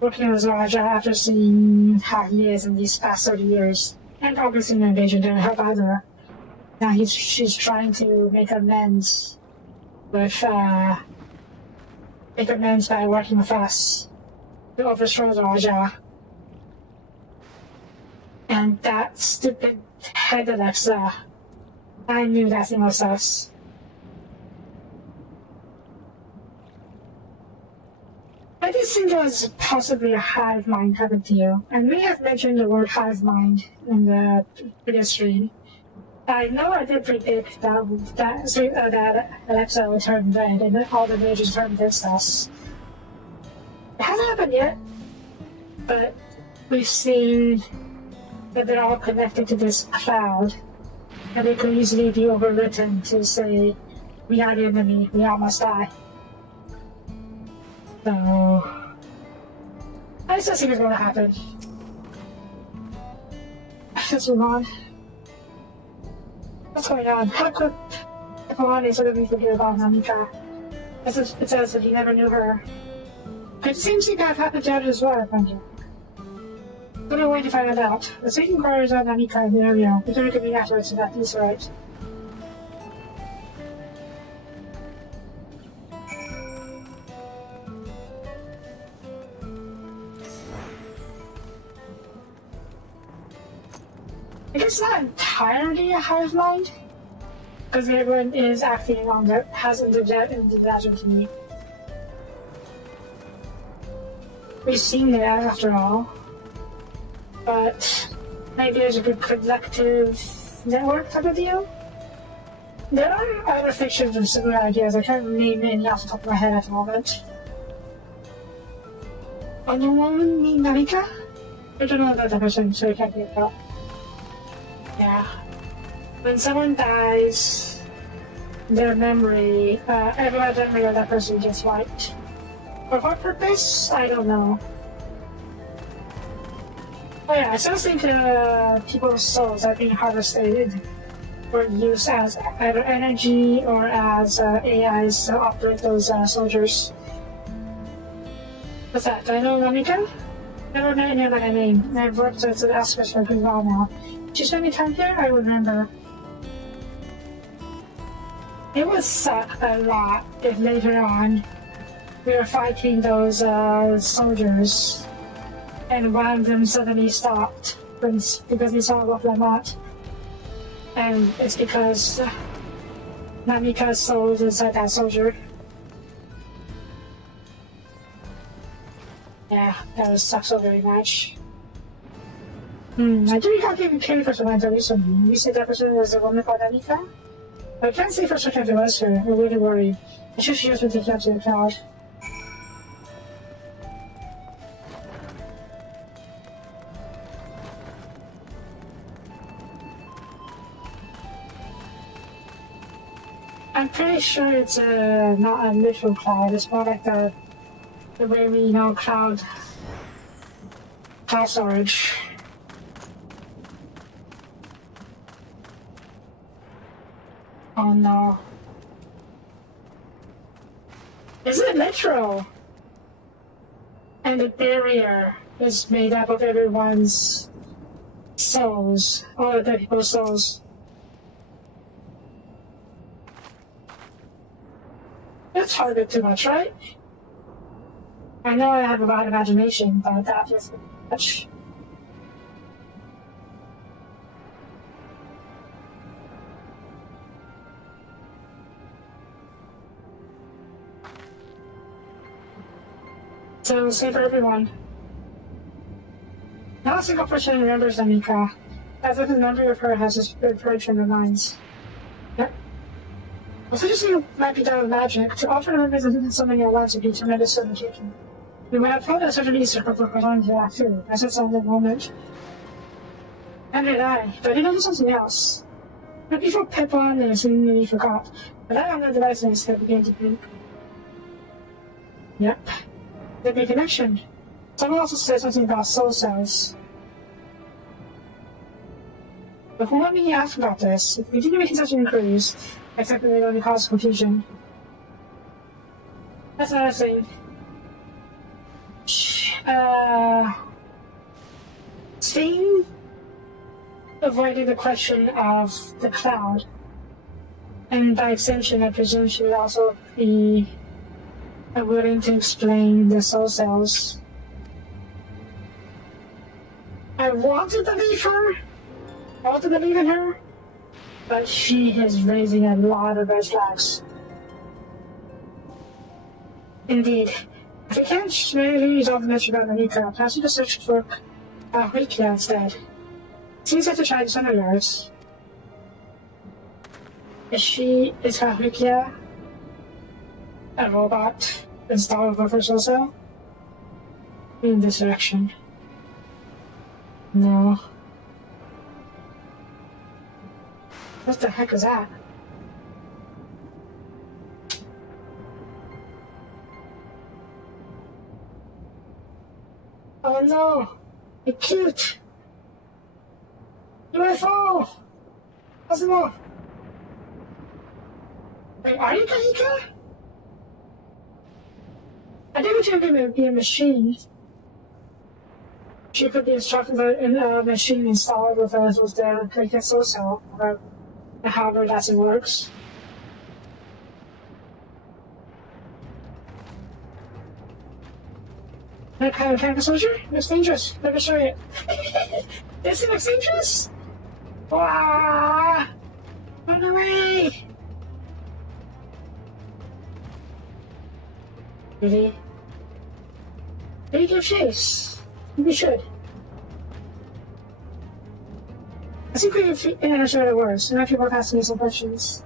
working with Zaraja after seeing how he is in these past 30 years. And obviously the invasion didn't help either. Now she's trying to make amends by working with us to overthrow Zaraja. And that stupid head Alexa, I knew that thing was us. I did think it was possibly a hive mind type of deal, and we have mentioned the word hive mind in the previous stream. I know I did predict that Alexa would turn red and all the villagers turn against us. It hasn't happened yet, but we've seen that they're all connected to this cloud, and they could easily be overwritten to say, we are the enemy, we all must die. So, I still think it's going to happen. Let's move on. What's going on? How could Kalani suddenly forget about Namika? It says that he never knew her. It seems to have happened to others as well, Ranger. But no way to find out. The state inquiries on Namika in the area. We can reconvene afterwards if that is right. I guess not entirely a hive mind, because everyone is acting on the has individuality to me. We've seen that after all, but maybe there's a good collective network type of deal. There are other fictions of similar ideas. I can't name any off the top of my head at the moment. Other woman named Namika? I don't know that person, so I can't think about. Yeah. When someone dies, their memory, everyone's memory of that person gets wiped. For what purpose? I don't know. Oh yeah, I still think people's souls are being harvested or used as either energy or as AIs to operate those soldiers. What's that? Do I know Namika? Never met anyone by that name. I've worked at the Oscars for a good while now. Did you spend any time here? I remember. It would suck a lot if later on we were fighting those soldiers and one of them suddenly stopped because he saw what Lamont. And it's because Namika's soul is inside that soldier. Yeah, that would suck so very much. I do recall getting carried for someone recently. You said that person was a woman called Namika? I can't say for certain if it was her. I'm really worried. I'm sure she was with the up to the crowd. I'm pretty sure it's not a literal cloud. It's more like the way we know cloud storage. Oh no. Is it literal? And the barrier is made up of everyone's souls, all of the people's souls. That's hard to too much, right? I know I have a lot of imagination, but that feels too much. So, same for everyone. Not a single person remembers Namika, as if the memory of her has been purged from their minds. Yep. Well, such a thing might be done with magic. To alter memories isn't something I want to be tremendous undertaking. We would have thought that such an Easter book was on to that too, as it's on the moment. And did I, but I did something else. But before Pip on there, seemingly forgot. But I on the devices that began to blink. Yep. There'd be a connection. Someone also said something about soul cells. But who let me ask about this? If we didn't make such inquiries, except that they only cause confusion. That's another thing. Sting avoided the question of the cloud. And by extension, I presume she would also be willing to explain the soul cells. I want to believe her. I want to believe in her. But she is raising a lot of red flags. Indeed. If we can't really resolve the mystery about Namika, perhaps we could search for Wikia instead. Seems like to try some of yours. Is Wikia a robot installed with her soul cell? In this direction. No. What the heck is that? Oh no! A cute! UFO! Cosmo! Wait, are you Kahika? I think it could be a machine. She could be instructed in a machine installed with the Kahika Soso, or however that works. That kind of tank soldier? Looks dangerous. Let me show you. This looks dangerous! Wow! Run away! Really? Really give chase. We should. I think we understand what it was. Now people are asking me some questions.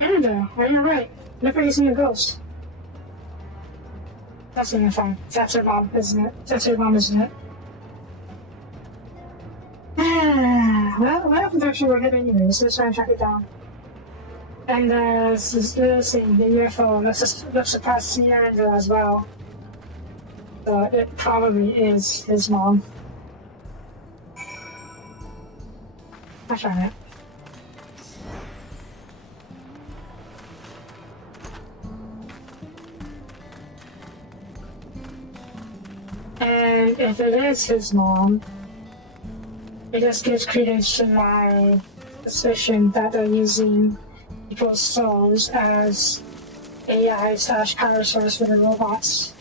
Annabelle, are you alright? Look like you're seeing a ghost. That's gonna be fun. That's her mom, isn't it? That's her mom, isn't it? Well, I don't think actually we're good anyways, so let's try and track it down. And this is the thing, the UFO, looks surprised to see Annabelle as well. So it probably is his mom. I'll try it. And if it is his mom, it just gives credence to my suspicion that they're using people's souls as AI/power source for the robots.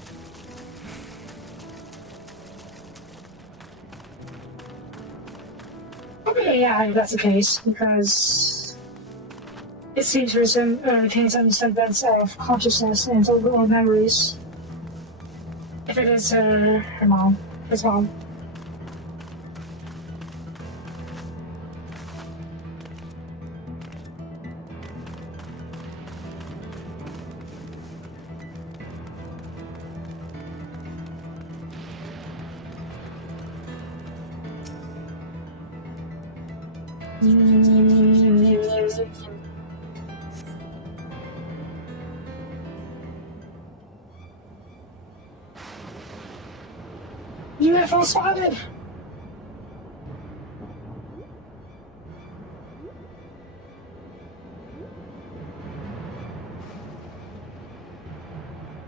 Probably AI if that's the case, because it seems to retain some semblance of consciousness and overall memories. If it is her mom, his mom. UFO spotted!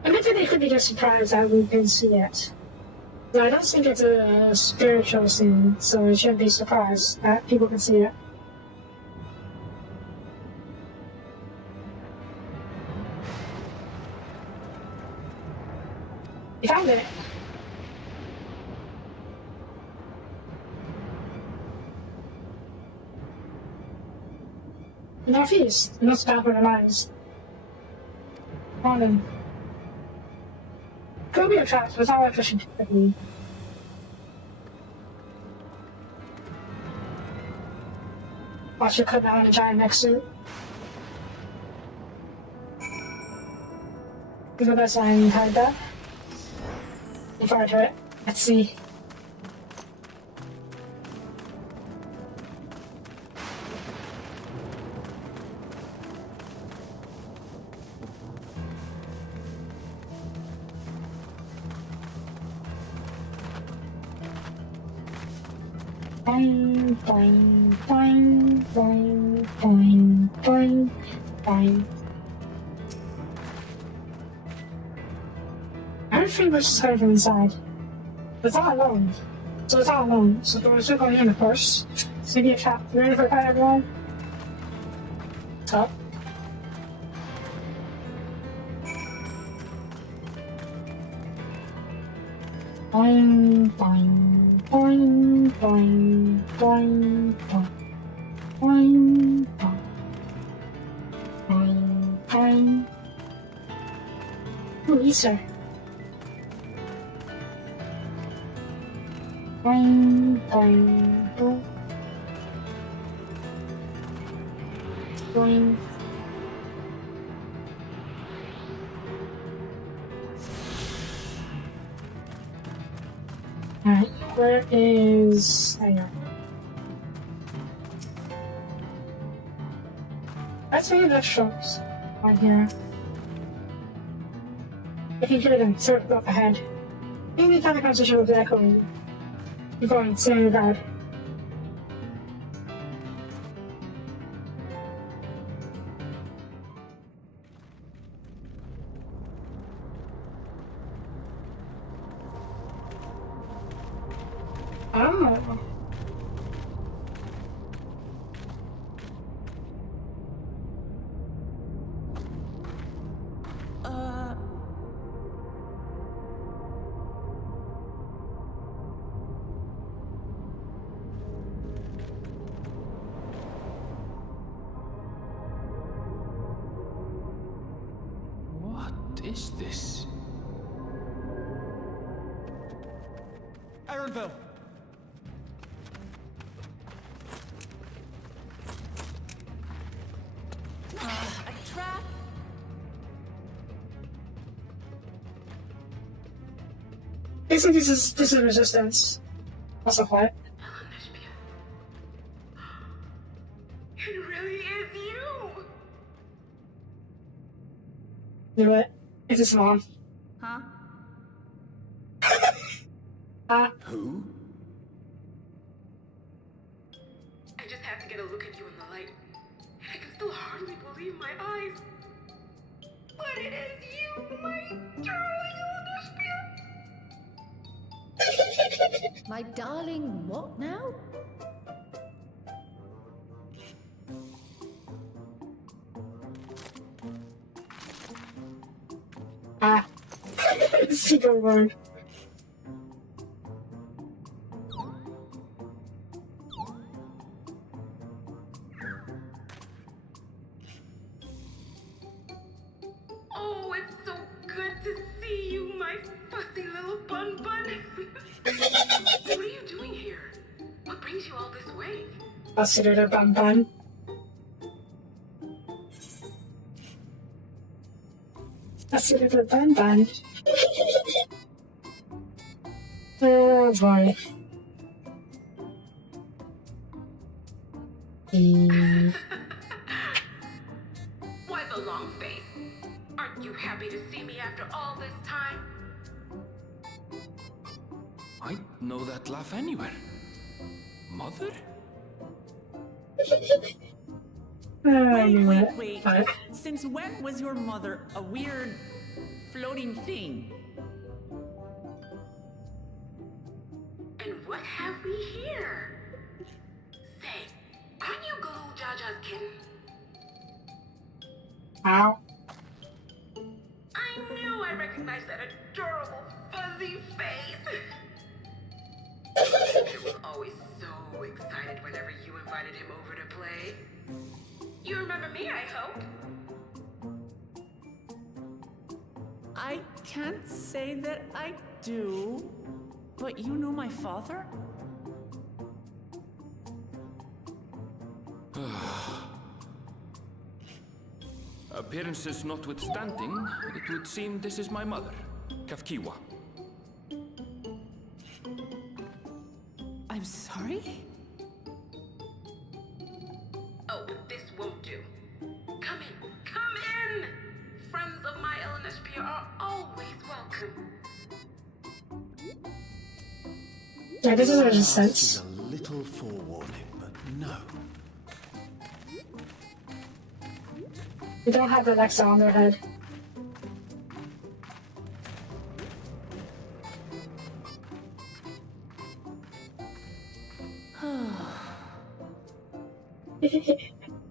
I bet they could be just surprised that we didn't see it. But I don't think it's a spiritual scene, so it shouldn't be surprised that people can see it. You found it! Northeast, not stop where the lines. Come on then. Could be a trap, but it's not efficient technically. Watch it cut down on a giant mech suit. Is the best line you heard that? Look forward to it. Let's see. Boing, boing, boing, boing, boing, boing, boing. Everything was started from inside. It's all alone. So it's all alone. So the doors are going in, of course. It's gonna be a trap. You ready for a fight, everyone? Up. Boing, boing, boing, boing, boing, boing, boing, boing, boing, boing. Ooh, Easter. Boing, boing, boing. Boing. Alright, where is... hang on. Let's see the shops right here. I can hear them sort of up ahead. Any kind of concentration with echoing. You're going insane bad. Oh. What is this? Ironville! A trap? Basically, this is resistance. What's the point? It really is you! Do it. It's his mom. Huh? Who? I just have to get a look at you in the light. And I can still hardly believe my eyes. But it is you, my darling Olympia! My darling, what now? Secret word. Oh, it's so good to see you, my fussy little bun bun. What are you doing here? What brings you all this way? Fussy little bun bun. Fussy little bun bun. Oh boy. Why the long face? Aren't you happy to see me after all this time? I know that laugh anywhere. Mother? Wait. Since when was your mother a weird floating thing? And what have we here? Say, aren't you Gulu Jaja's kitten? Ow. I knew I recognized that adorable fuzzy face. He was always so excited whenever you invited him over to play. You remember me, I hope? I can't say that I do, but you know my father? Appearances notwithstanding, it would seem this is my mother, Kafkiwa. I'm sorry? Oh, but this won't do. Come in! Friends of my LNSP are always welcome. Yeah, this is She's resistance. a little forewarning, but no. We don't have Alexa on their head.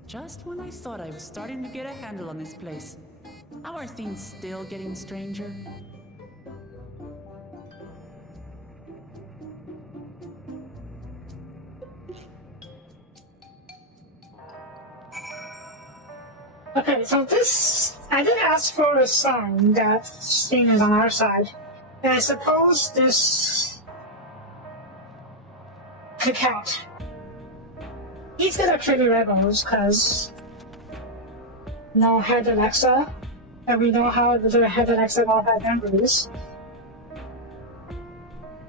Just when I thought I was starting to get a handle on this place. How are things still getting stranger? Okay, so this... I did ask for a sign that thing is on our side. And I suppose this... the cat. He's gonna trigger rebels, cause... no head Alexa. And we know how the head Alexa all had memories.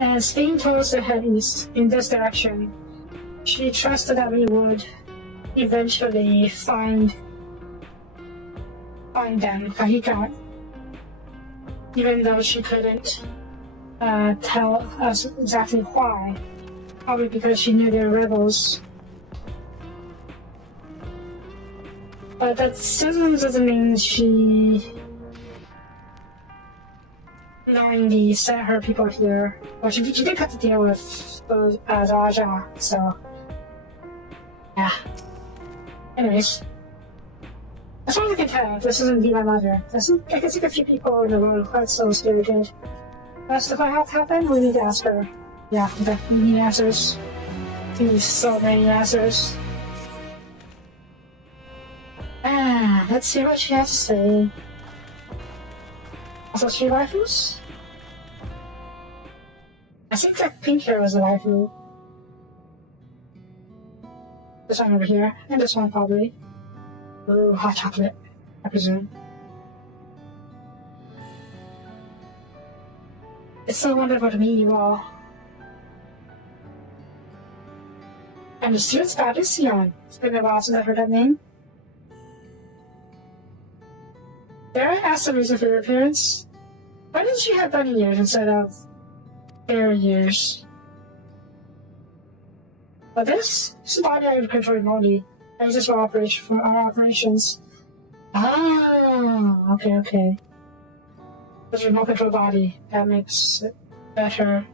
As Fane told us to head east in this direction, she trusted that we would eventually find them, Kahika, even though she couldn't tell us exactly why. Probably because she knew they were rebels. But that still doesn't mean she knowingly sent her people here. Well, she did have to deal with Raja, so yeah. Anyways, as far as I can tell, this isn't indeed my mother. I can see a few people in the road quite so spirited. As to what happened, we need to ask her. Yeah, we need answers. We need so many answers. Let's see what she has to say. Also, 3 waifus? I think that pink hair was a waifu. This one over here, and this one probably. Ooh, hot chocolate, I presume. It's so wonderful to meet you all. And the student's bad is Sion. It's been a while since I've heard that name. Dare I ask the reason for your appearance? Why didn't she have bunny ears instead of hair ears? But this is a body I would control remotely. I use this for our operations. Ah, okay. This remote control body. That makes it better.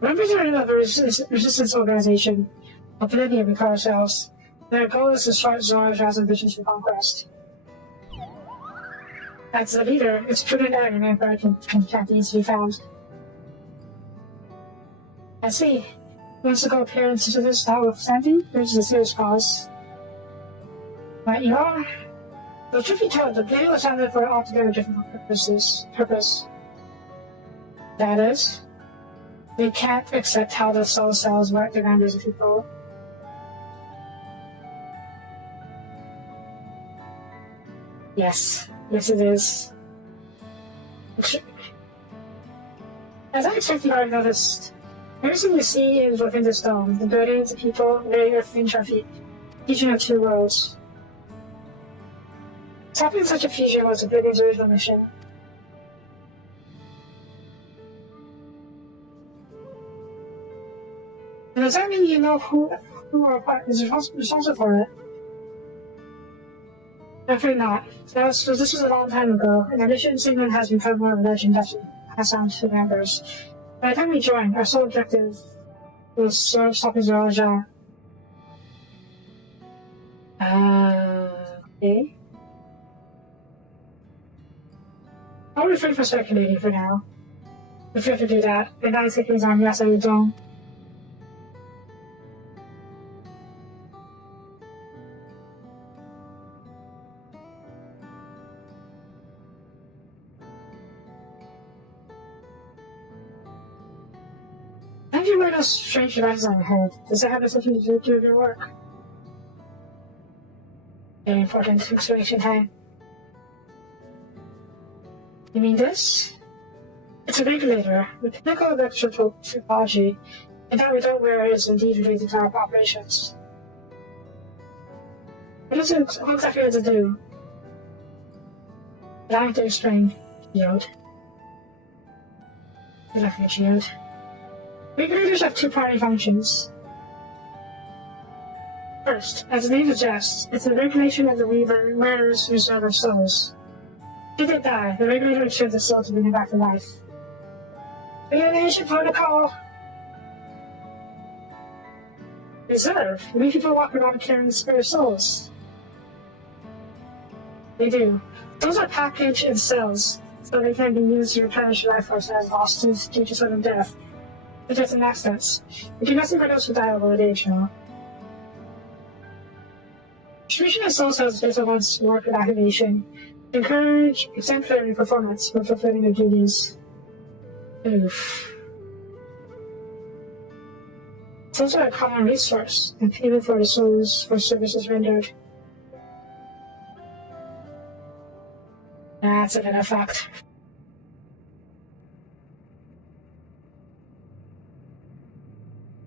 Members are in the resistance organization. Oblivion we call ourselves. Their goal is to start Zora's ambitions for conquest. As the leader, it's prudent that your member can't easily be found. I see. Wants to go appearance into this tower of Sandy, which is a serious cause. Right, you are. The truth be told, the blade was founded for altogether different purpose. That is, we can't accept how the soul cells work the members of people. Yes it is. As I expect you already noticed, everything you see is within the stone, the buildings, the people, the earth, and traffic, fusion of 2 worlds. Stopping such a fusion was the Brigand's original mission. And does that mean you know who is responsible for it? Definitely not. This was a long time ago, and the mission segment has become more of a legend that passed on to members. By the time we joined, our sole objective was stopping Zaraja. Okay. I'll refrain from speculating for now. If you have to do that, and I take things on, yes, I don't. How do you wear those strange devices on your head? Does that have something to do with your work? Very important explanation time. You mean this? It's a regulator with nickel electrical technology, and that we don't wear is indeed related to our operations. What exactly does it do? Allow me to explain, Geode. Good luck, Geode. Regulators have 2 primary functions. First, as the name suggests, it's the regulation of the wearer's reserve of souls. Should they die, the regulator ensures the soul to bring them back to life. Reanimation protocol! Reserve? You mean people walk around carrying spare souls? They do. Those are packaged in cells, so they can be used to replenish life force as lost due to sudden death. Such as in accidents. We do nothing for those who die of old age, no. Distribution of soul cells based on one's work and activation to encourage exemplary performance when fulfilling their duties. Oof. Souls are a common resource, and payment for the souls for services rendered. That's a bit of fact.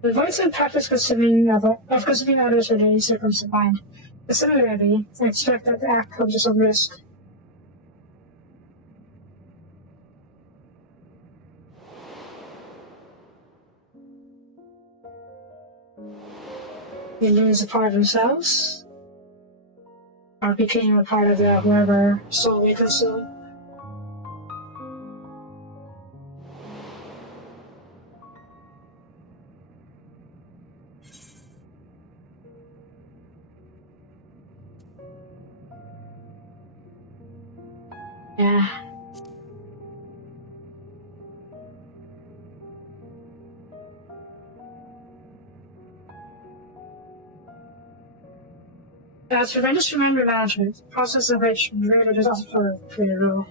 The voice and practice consuming others for daily circumstance. Similarly, I expect that the act comes with some risk. They lose a part of themselves, or became a part of the whoever soul we consume. Yeah. As for registry member management, the process of which really does also play a role.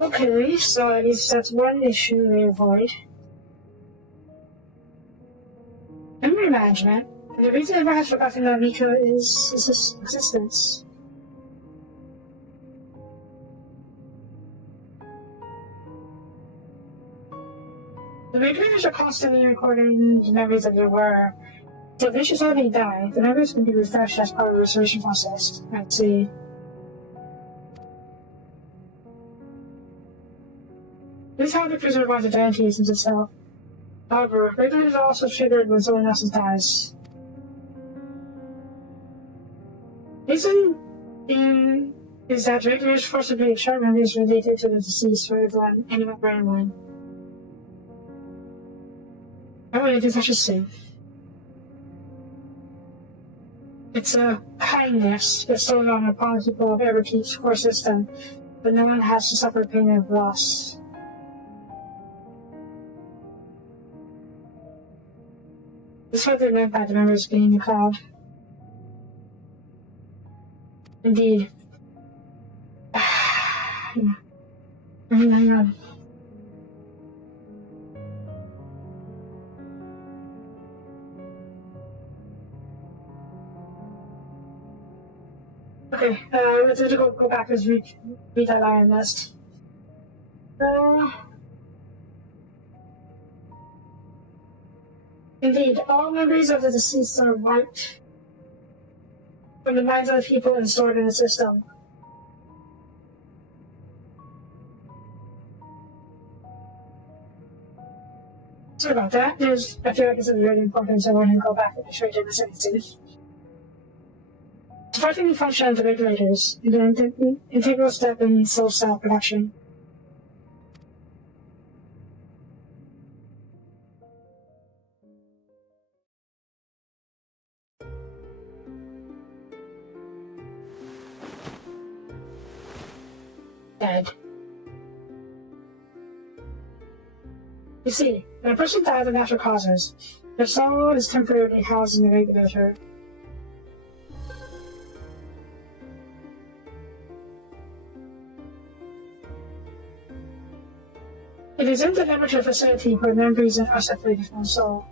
Okay, so at least that's one issue we avoid. Memory management. The reason everyone has forgotten about Miko is his existence. The regulators are constantly recording the memories of their were. So if they should suddenly die, the memories can be refreshed as part of the restoration process. I see. This is how they preserve one's identity since itself. However, regulators are also triggered when someone else dies. Reason being is that regulators forcibly extract memories related to the deceased rather than anyone or anyone. Oh, it is interesting. It's a kindness bestowed on upon people of Everkeep's core system, but no one has to suffer pain of loss. This is what they meant by the members being the cloud. Indeed. Hang on. Okay, let's just go back and read that iron nest. Indeed, all memories of the deceased are wiped from the minds of the people and stored in the system. Sorry about that. I feel like it's really important, so I want to go back and make sure I did this anything. Supporting the function of the regulators is an integral step in soul cell production. Dead. You see, when a person dies of natural causes, their soul is temporarily housed in the regulator. It is in the laboratory facility where memories are separated from the soul.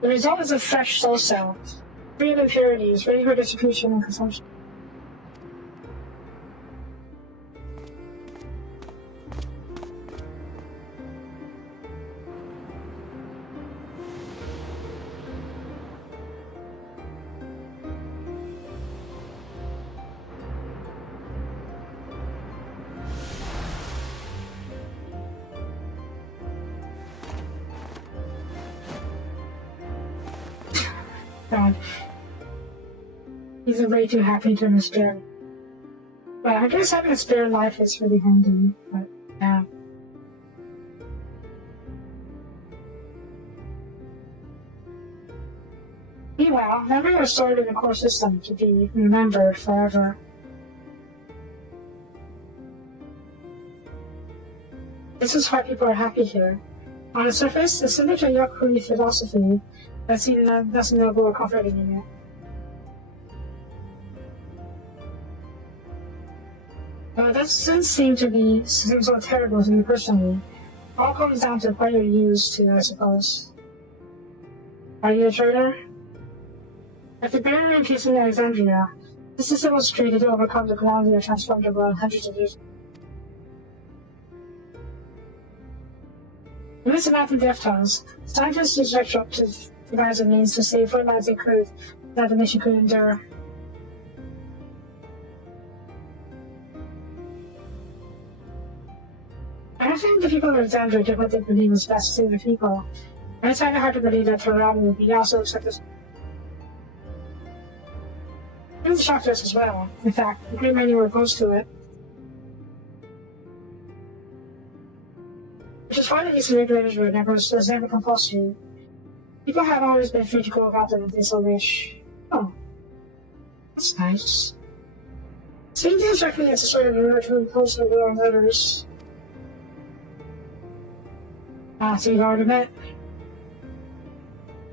The result is a fresh soul cell, free of impurities, ready for distribution and consumption. God. He's way too happy to miss Jerry. Well, I guess having a spare life is really handy, but yeah. Meanwhile, memory was stored in the core system to be remembered forever. This is why people are happy here. On the surface, it's similar to Yakuri philosophy, but that's noble or comforting in it. It doesn't seem so terrible to me personally. All comes down to what you're used to, I suppose. Are you a trader? At the barrier in peace in Alexandria, the system was created to overcome the ground that transformed the world hundreds of years ago. Amidst the mountain death tolls, scientists used retrop to devise a means to save what lives they could that the mission could endure. I think the people of Alexandria did what they believed was best to the people, and it's kind of hard to believe that Terran would be also accepted. It was a shock to us as well. In fact, a great many were opposed to it. Which is why the use of regulators was never compulsory. People have always been free to go about them if they so wish. Oh. That's nice. Speaking to struck me as a sort of order to impose the war on others. So you've already met.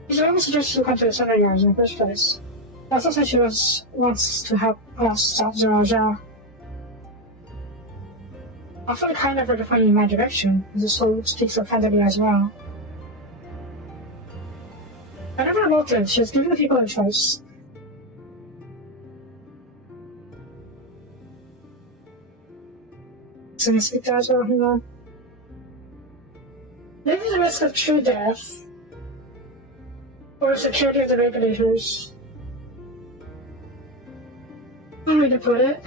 She's almost suggested to come to the center yards in the first place. Also said she wants to help us stop Zero. I feel kind of her to point you in my direction, as the soul speaks so kindly as well. I never revolted, she was giving the people a choice. So you speak to as well, Hugo? Maybe the risk of true death, or the security of the regulators. One way to put it.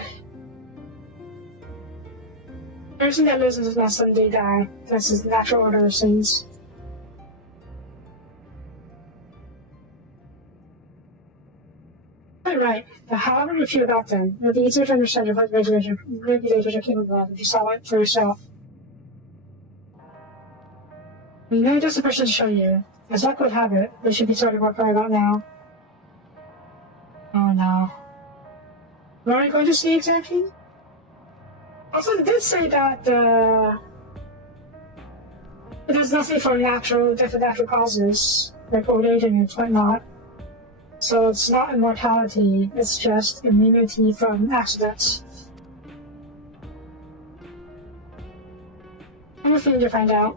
Everything that lives is less than they die. That's the natural order of things. Quite right. But however you feel about them, it would be easier to understand what regulators are capable of if you saw it for yourself. We may just a person to show you. As luck would have it, they should be starting work right about now. Oh no. Where are you going to see exactly? Also, it did say that it does nothing for different natural causes, like old age and whatnot. So it's not immortality, it's just immunity from accidents. I'm refusing to find out.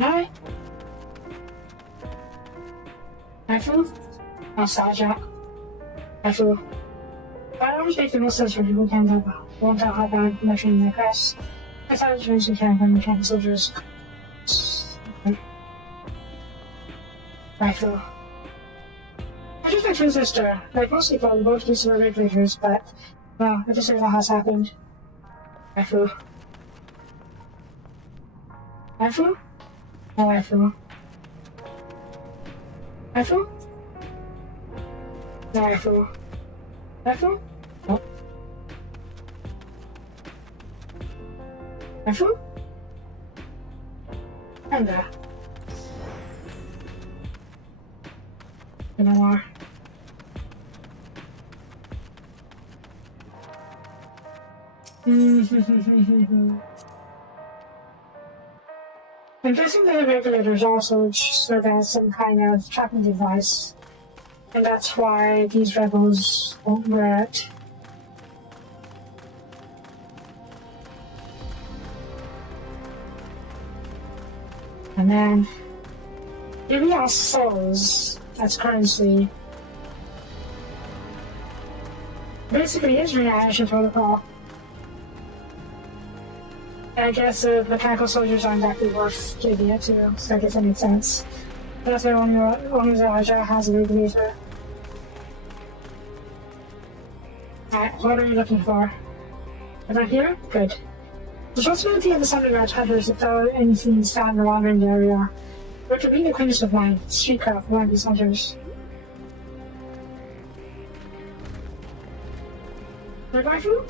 Alright. Rifle? Nostalgia. Rifle. I always make the most sense for people who won't tell how bad information in their press. That's how insurance we can when we train soldiers. Rifle. I just my twin sister. Like most people, we both used to be regulators, but, well, it just isn't how it's happened. Rifle. Rifle? No rifle. Rifle? No rifle. Rifle? Nope. Rifle? And there. No more. I'm guessing the regulators also serve as some kind of tracking device, and that's why these rebels won't wear it. And then, give me our souls as currency. Basically, is reaction protocol. I guess the mechanical soldiers aren't exactly worth giving it to, so I guess that makes sense. That's why only Raja has a regulator. Alright, what are you looking for? Around here? Good. The responsibility of the Sundergarde hunters if there are anything found around in the area. We're to be the acquaintance of mine, Streetcraft, one of these hunters. Your rifle?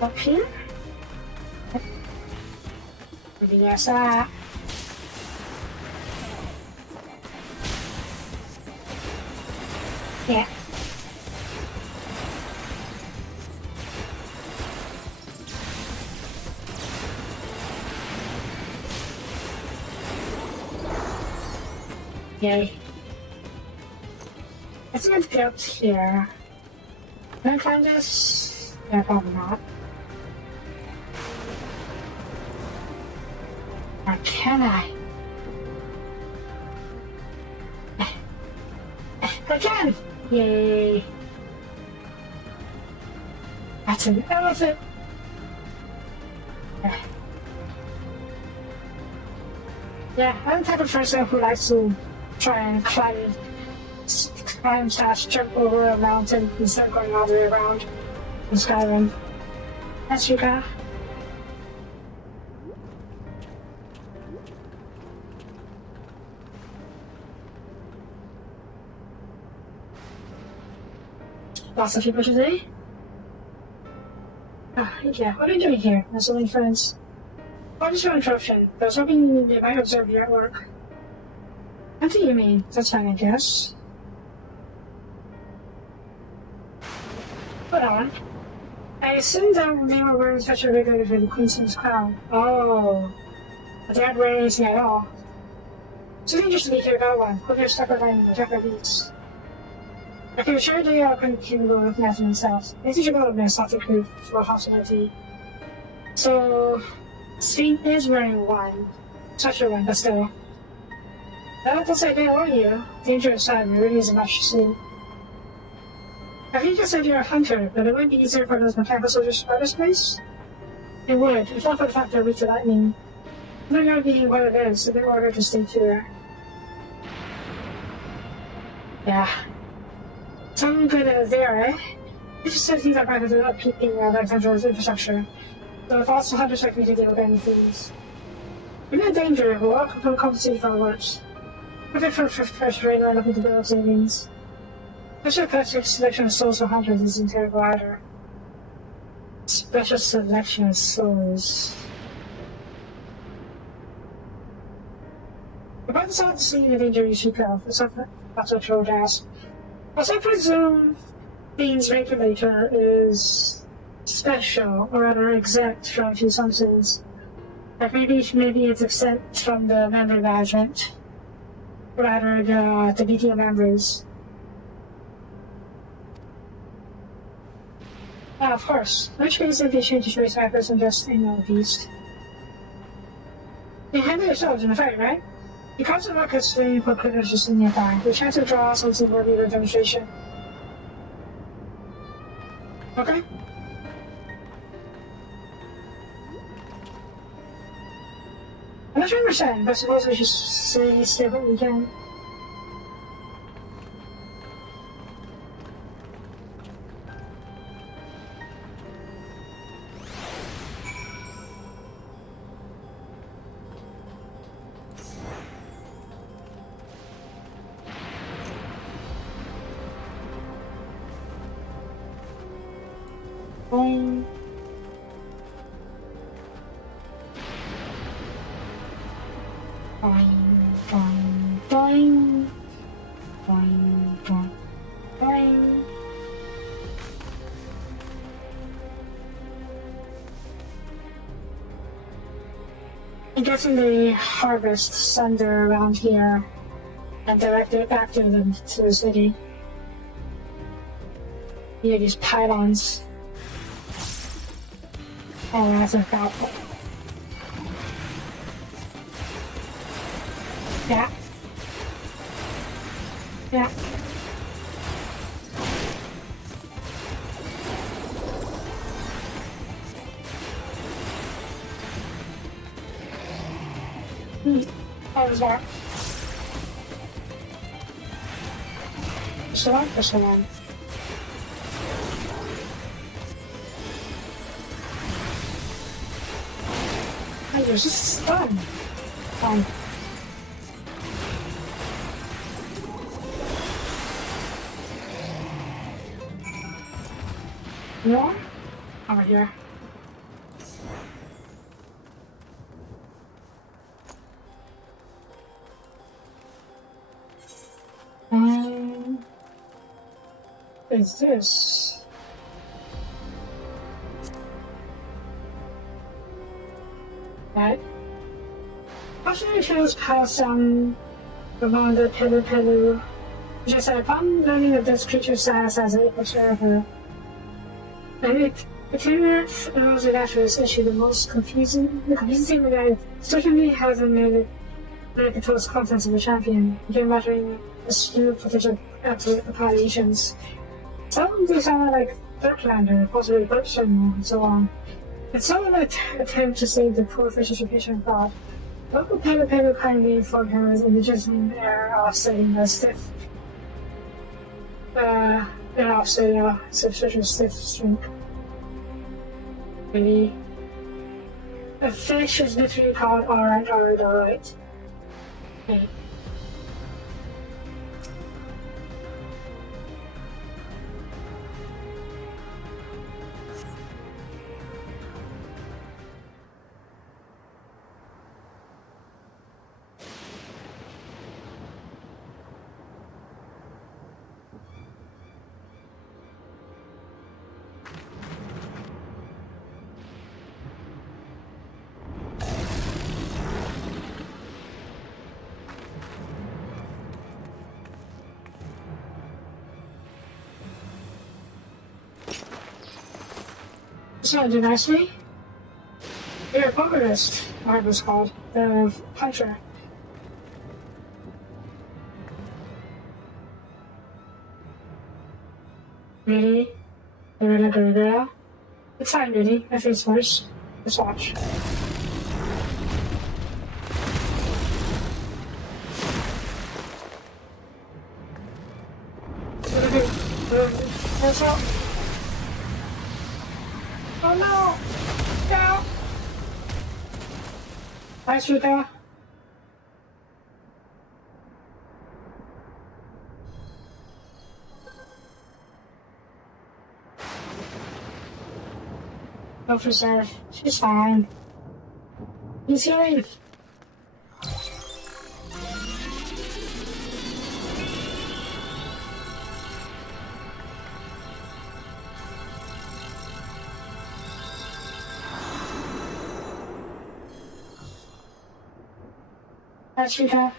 Up here? Maybe there's that. Yeah. Yay. I think I've built here. Can I climb this? Yeah, probably not. Or can I? I can! Yay! That's an elephant! Yeah, I'm the type of person who likes to try and climb slash jump over a mountain instead of going all the way around in Skyrim. That's Yuka. Lots of people today. Yeah, what are you doing here? My silly friends. What is your interruption? I was hoping they might observe you at work. What do you mean? That's fine, I guess. Hold on. I assumed that they were wearing such a regular for the Queen's crown. Oh. But they aren't wearing anything at all. It's dangerous to be here without one. Hope you're stuck behind the Jaffa beats. Okay, sure they are capable of managing themselves. They should go to Salted Creek for hospitality. So, Sphene is wearing one. Such a one, but still. That looks like they warn you. Dangerous time, there really isn't much to see. I think you said you're a hunter, but it would be easier for those mechanical soldiers to spot this place? It would, if not for the fact they're weak to lightning. No matter being what it is, so they're ordered to stay clear. Yeah. Some good there, eh? If you said things are part of the upkeeping of Alexandra's infrastructure, so if also hunters like me to deal with any things. We're not in danger, but welcome to compensate for our works. Perfect for fresh rain or looking to build up savings. Special selection of souls for hunters isn't terrible either. Special selection of souls. About the side seeing the danger you speak of, it's not that's what Troll asked. Also, I presume Bean's regulator is special, or rather exempt from a few assumptions. Like maybe it's exempt from the member management, or rather the BTO members. Of course. In which case, if you change to race my person just a beast. You handle yourselves in the fight, right? You come to the market today put critters just in nearby. The chance to draw something worthy of a demonstration. Okay? I'm not sure I understand, but I suppose we should say what we can. Boing. Boing, boing, boing. Boing, boing, boing. I'm guessing they harvest thunder around here and direct it back to the city. Here, these pylons. Oh, that's a powerful. Yeah. Yeah. Oh, there's more. Push the one. It's just fun. More? Over here. Is this? Right. Actually, shows past around the Pelu. Just upon learning of this creature's status as an equal server, and it appears it was actually this issue the confusing thing that it certainly hasn't made it the total contents of the champion, again muttering a slew of potential applications. Some of these sound like Darklander, possibly Burton, and so on. It's some of an attempt to save the poor fish's reputation thought. Local Pelu kindly informed her as indigenous air offsetting the stiff such a stiff string. Really? A fish is literally called alright. Okay. So, did I say? You're a pokerist, what it was called. The puncher. Really? You're really good girl? It's fine, really. My face first. Just watch. What's up? Oh no! No! Hi, sweetheart. Go for Surf. She's fine. He's healing. Hi, sweetheart.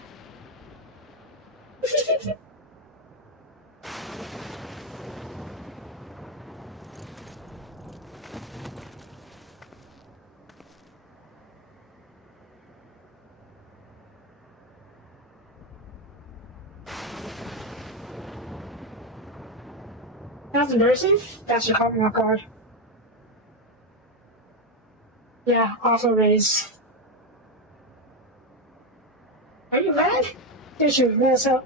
That's nursing? That's your copy card. Yeah, also raise. Are you mad? Did you mess up?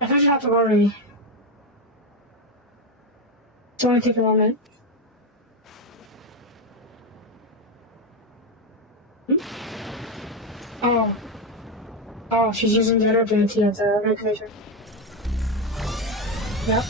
I told you not to worry. It's only take a moment. Oh. Oh, she's using the other ability of the regulator. Yep.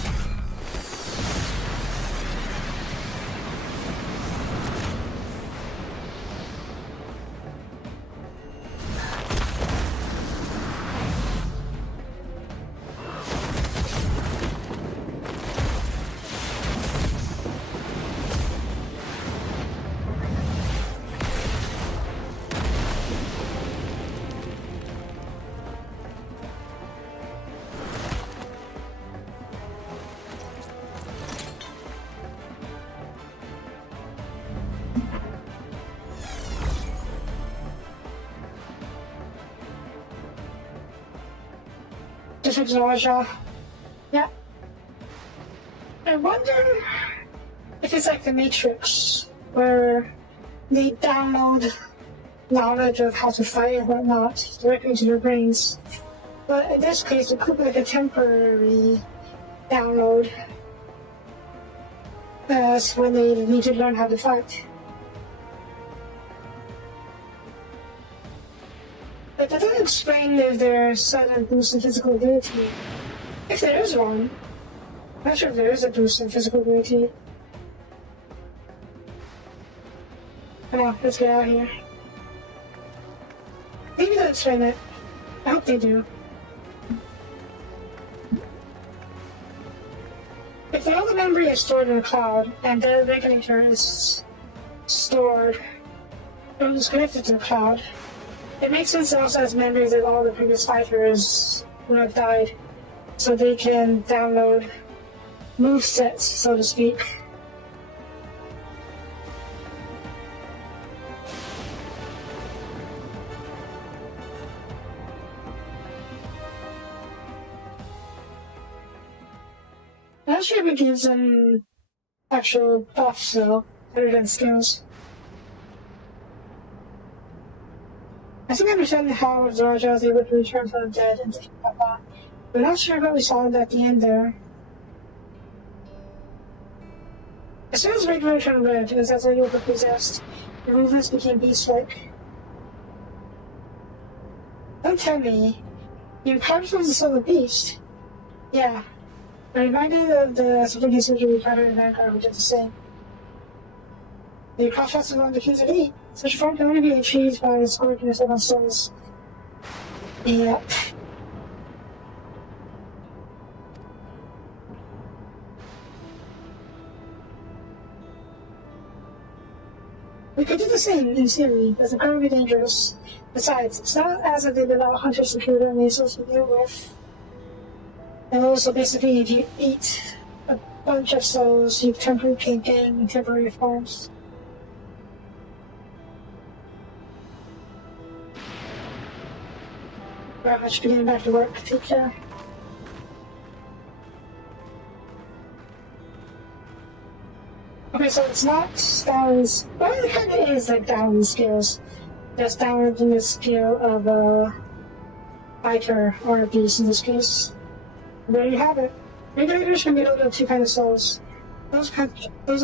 Georgia. Yeah. I wonder if it's like the Matrix, where they download knowledge of how to fight and whatnot directly into their brains. But in this case, it could be like a temporary download, as when they need to learn how to fight. But that doesn't explain if there's a sudden boost in physical ability. If there is one, I'm not sure if there is a boost in physical ability. Come on, let's get out of here. Maybe they'll explain it. I hope they do. If all the memory is stored in the cloud, and the regulator is stored or is connected to the cloud, it makes sense it also has memories that all the previous fighters would have died, so they can download movesets, so to speak. I'm not sure if it gives them actual buffs though, other than skills. I think I understand how Zorja was able to return from the dead and things like that. But I'm not sure what we saw at the end there. As soon as regular turned red, it was as though you were possessed. Your movements became beast-like. Don't tell me. You empowered from the soul of beast. Yeah. I'm reminded of the certificate surgery we found in Vanguard, which did the same. The cross-fasted on the keys of 8. Such a form can only be achieved by the scorpion of souls. Yep. We could do the same in theory, but it's incredibly dangerous. Besides, it's not as if they've been all hunters security and they're supposed to deal with. And also, basically, if you eat a bunch of souls, you temporarily can gain temporary forms. Right, I should be getting back to work. Take care. Okay, so it's not Stalin's. Well, it kind of is like Stalin's skills. Just downloading the skill of a fighter or a beast in this case. There you have it. Regulators can be loaded with two kinds of souls. Those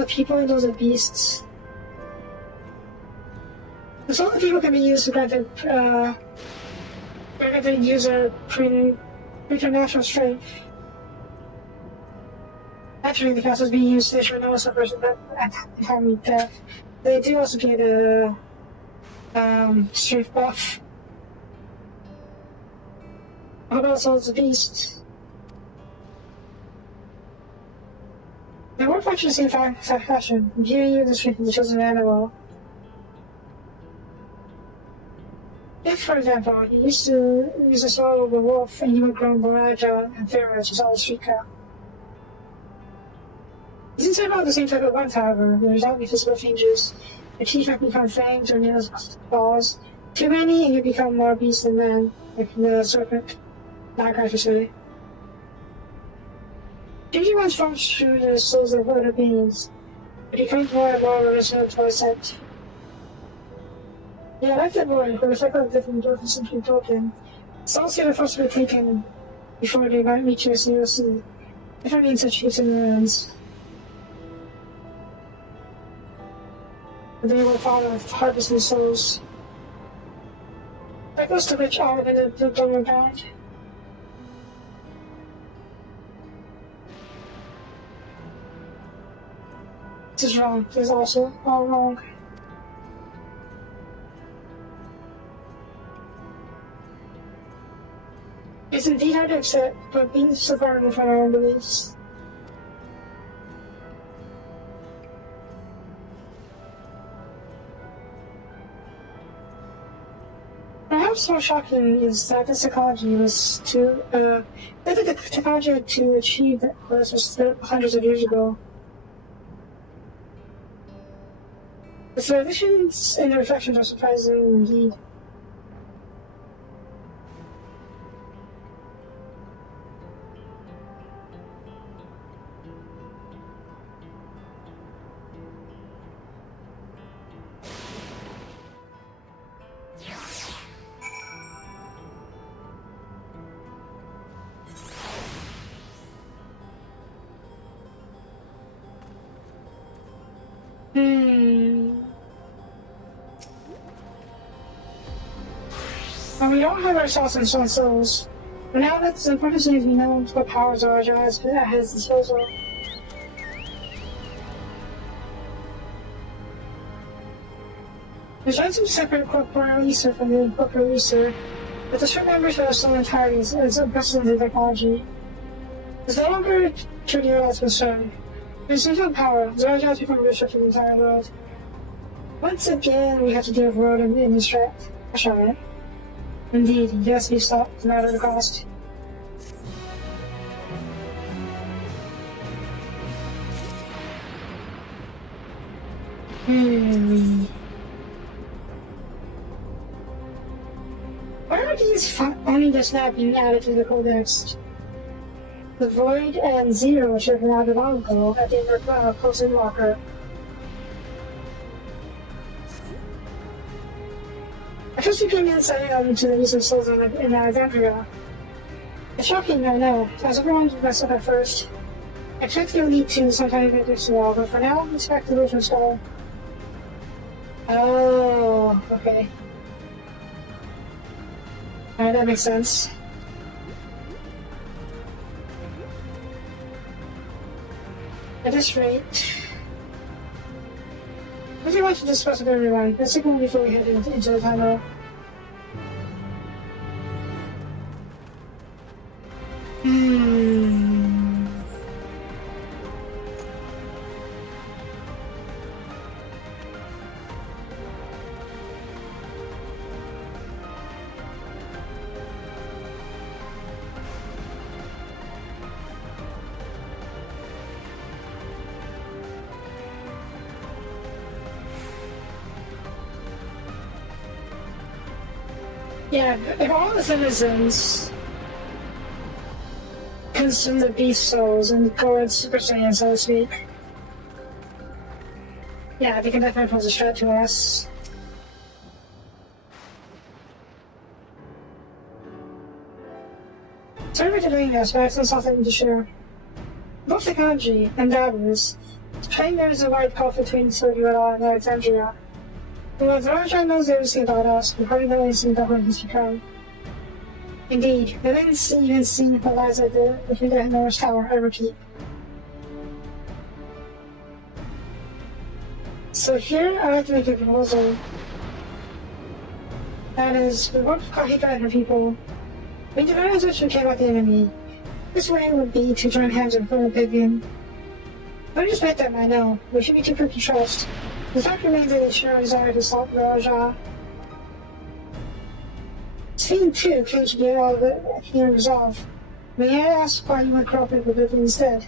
are people and those are beasts. The soul of people can be used to grant the user preternatural strength. Actually, the class is being used to issue notice of person at the time of death. They do also get a strength buff. What about souls of beasts? They work much in the same fashion, giving you the strength of the chosen animal. If, for example, you used to use the soul of a wolf and you would grow more agile and fairer as a street cat. Since they're about the same type of ones, however, there's not any physical changes. Your teeth might become fangs or nails, claws. Too many and you become more beast than man, like the serpent. Not I should say. Usually one forms through the souls of other beings, but he becomes more and more resistant to scent. Yeah, I like that boy, who recycled different endorphins simply broken. Souls here are forced to be taken before they might reach your COC. If I mean such use in their hands. They will follow with harvesting souls. That goes to which all of the donor bound. This is wrong. This is also all wrong. It's indeed hard to accept, but being so far removed from our own beliefs. Perhaps more shocking is that this technology was that the technology to achieve that was built hundreds of years ago. The traditions and the reflections are surprising indeed. We don't have ourselves in stone souls. But now that's the important thing is we know what powers Zorja has at his disposal. There's right to separate corporeal ether from the incorporeal ether, but the short members are still entirely as unprecedented technology. It's no longer treating it as concern. There's no power. Zorja has become restricted the entire world. Once again, we have to deal with road and his threat. Right? Indeed, he has to be stopped, no matter the cost. Why are these only just now being added to the codex? The Void and Zero should have been added long ago at the closing marker. I trust you came insight into the use of souls in Alexandria. It's shocking, I know, as everyone messed up at first. I expect it will lead to some kind of addiction wall, but for now, expect the Lutheran Skull. Oh, okay. Alright, that makes sense. At this rate, what do you want to discuss with everyone? Let's take one before we head into the tunnel. Yeah, if all the citizens consume the beast souls and go in Super Saiyan, so to speak, yeah, they can definitely pose a threat to us. Sorry for doing this, but I have something to share. Both technology and Davos, playing there is a wide gulf between Soapie and Alexandria. Well, Zorja knows everything about us, but hardly know anything about what he's become. Indeed, they didn't even see the lies at the Frida Norris Tower ever keep. So here, I like to make a proposal. That is, we work with Kahika and her people. We divide as much as we can about the enemy. This way would be to join hands with Oblivion. Don't respect them, I know. We should be too quick to trust. The fact remains that they share a desire to stop Zorja. Scene 2 claims to get all of it here resolved. May I ask why you went cooperate with it instead?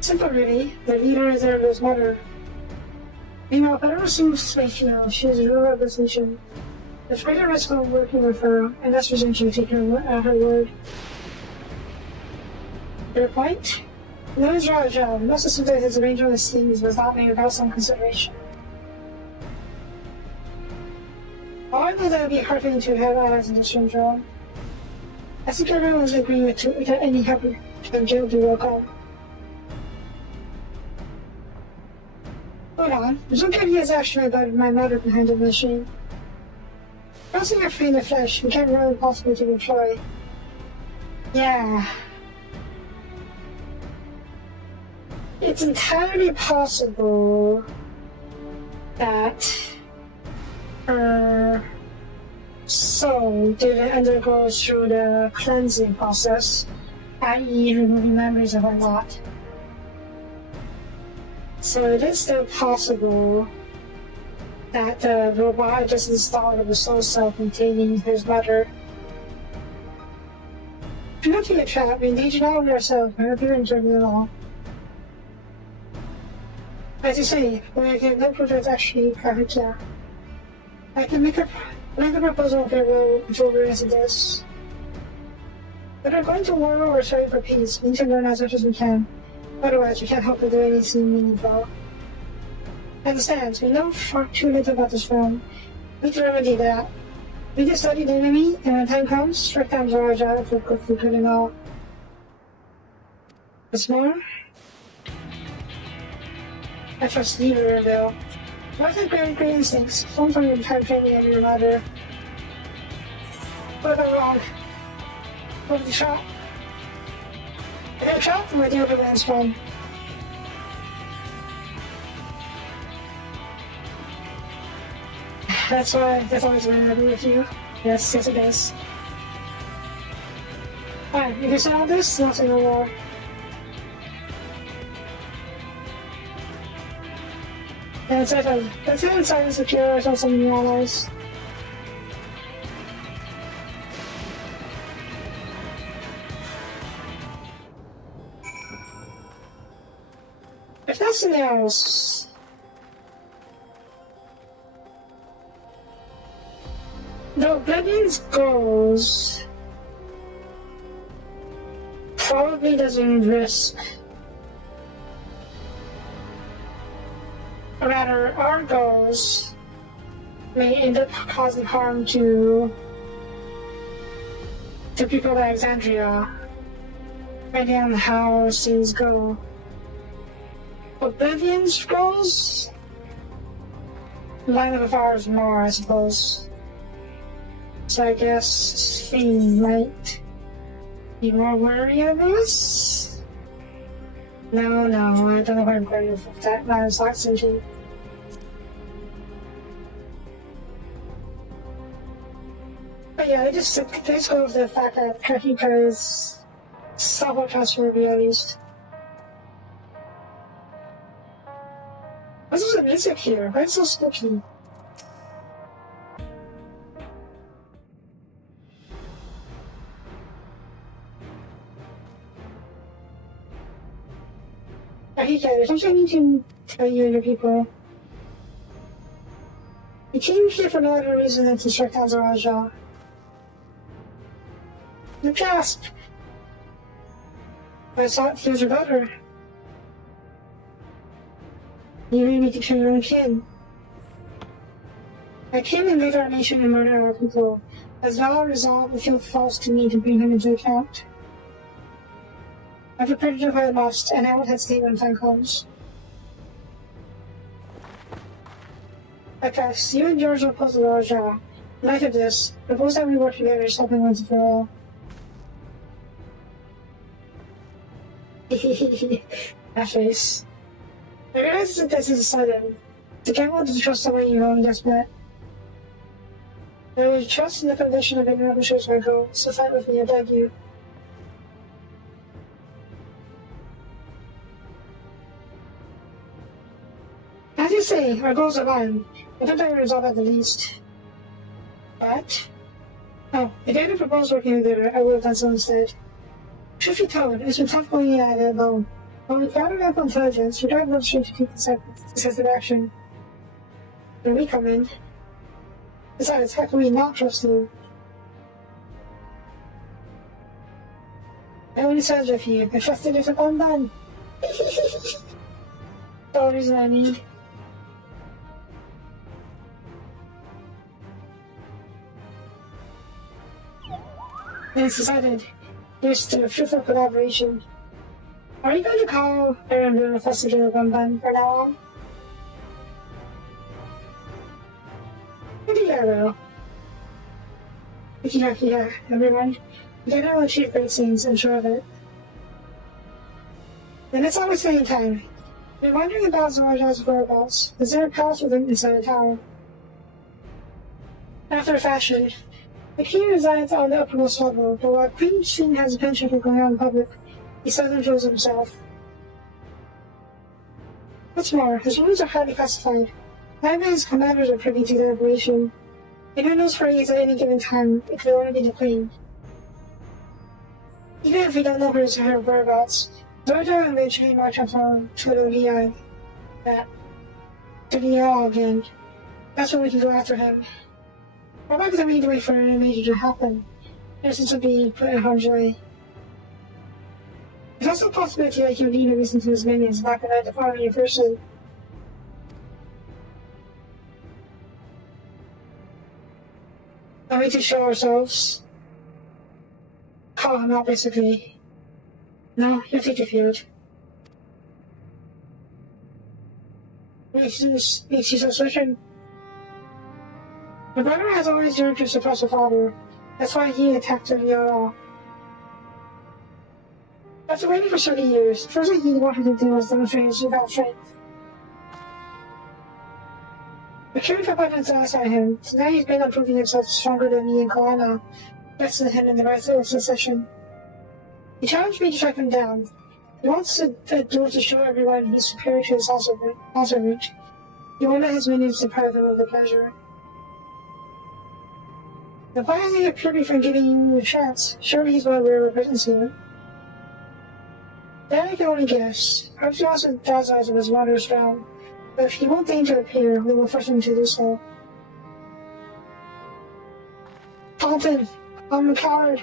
Simple, really. The leader is Erebel's mother. Meanwhile, Pedro seems to feel she is a ruler of this nation. There's greater risk of working with her, and that's presumption to take her at her word. Your point? No is Zorja. Most assume that his arrangement with schemes was not made without some consideration. While I know that would be a hard thing to have allies in this stranger, I think everyone would agree with any help from Jill to welcome. Hold on, there's no good he has actually about my mother behind the machine. Crossing our free in the flesh, we can't really possibly to employ. Yeah. It's entirely possible that her soul didn't undergo through the cleansing process, i.e. removing memories and whatnot. So it is still possible that the robot just installed a soul cell containing his mother. Do not be a trap, we engage all of ourselves, I hope you're enjoying it all. As you say, we can no proof it's actually Kahika. I can make a proposal if we're into this. But we're going to war or sorry for peace. We need to learn as much as we can. Otherwise, we can't hope to do anything meaningful. I understand, we know far too little about this film. We need to remedy that. We just study the enemy, and when time comes, strike down Zorja for good and all. What's more? I trust you, Rebel. What's the great instincts? Some from your time training and your mother. What about wrong? What was the shot? I got shot from where the other man's from. That's always what I do with you. Yes, it is. Alright, you can say all this, nothing no more. Yeah, it's like let's hit inside the secure or something new allies. If that's the else. The Oblivion's goals probably doesn't risk. Or rather, our goals may end up causing harm to people of Alexandria, depending on how things go. Oblivion's goals line up with ours more, I suppose. So I guess Fiend might be more wary of us? No, I don't know where I'm going with that. Not as oxygen. But yeah, they just go with the fact that Kakika's somewhat trustworthy at least. What's the music here? Why is it so spooky? Okay, there's something I need to tell you and your people. You came here for no other reason than to strike down Zaraja. The gasp! I thought he was your daughter. You really need to kill your own kin. I came and invade our nation and murder our people. As Val resolved, it felt false to me to bring him into account. I've prepared to do what I must, and I won't hesitate when time comes. Okay, you and George will oppose the Raja. In light of this, propose that we work together to help him once and for all. That face. I realize that this is sudden. I can't want to trust someone you only just met. I would trust in the condition of anyone who shares my goal, so fight with me, I beg you. As you say, our goals align. I don't think we resolve at the least. But? Oh, if you hadn't proposed working together, I would have done so instead. Truth be told, it's been tough going at it alone. When we gathered up intelligence, we tried to straight to take decisive action. When we come in, besides, how can we not trust you? I only sides with you. I trusted you to come done. That's the reason I need. And it's decided. Here's to fruitful collaboration. Are you going to call Aaron the Festival of Bun for now on? Maybe I will. Yeah, everyone. Together we'll achieve great things, I'm sure of it. Then it's always saying time. We're wondering about Zaraja's whereabouts. Is there a palace within inside the tower? After a fashion, the king resides on the uppermost level, but while Queen Sheen has a penchant for going out in public, he seldom shows himself. What's more, his rooms are highly classified. None of his commanders are privy to their operation. Anyone knows where he is at any given time, it could only be the Queen. Even if we don't know her whereabouts, Zaraja will eventually march up to the VI. To the all again. That's when we can go after him. Or why do we need to wait for an invasion to happen? Innocents will be put in harm's way. There's also a possibility that he would lead a reason to his minions back at the party in person. Are we to show ourselves? Call him out, basically. No, you'll take the field. makes you so certain? My brother has always yearned to suppress her father. That's why he attacked Leora. After waiting for 30 years, the first thing he wanted to do was demonstrate his newfound strength. The truth abundance outside him, so now he's been on proving himself stronger than me and Kalana, next to him in the right of succession. He challenged me to track him down. He wants the duel to show everyone he's superior to his servant. He won't let his minions deprive him of the pleasure. Then why hasn't he appeared before giving you a chance? Surely he's well aware of our presence here. Then I can only guess. Perhaps he also dazzles with his wondrous realm. But if he won't deign to appear, we will force him to do so. Dalton, I'm a coward.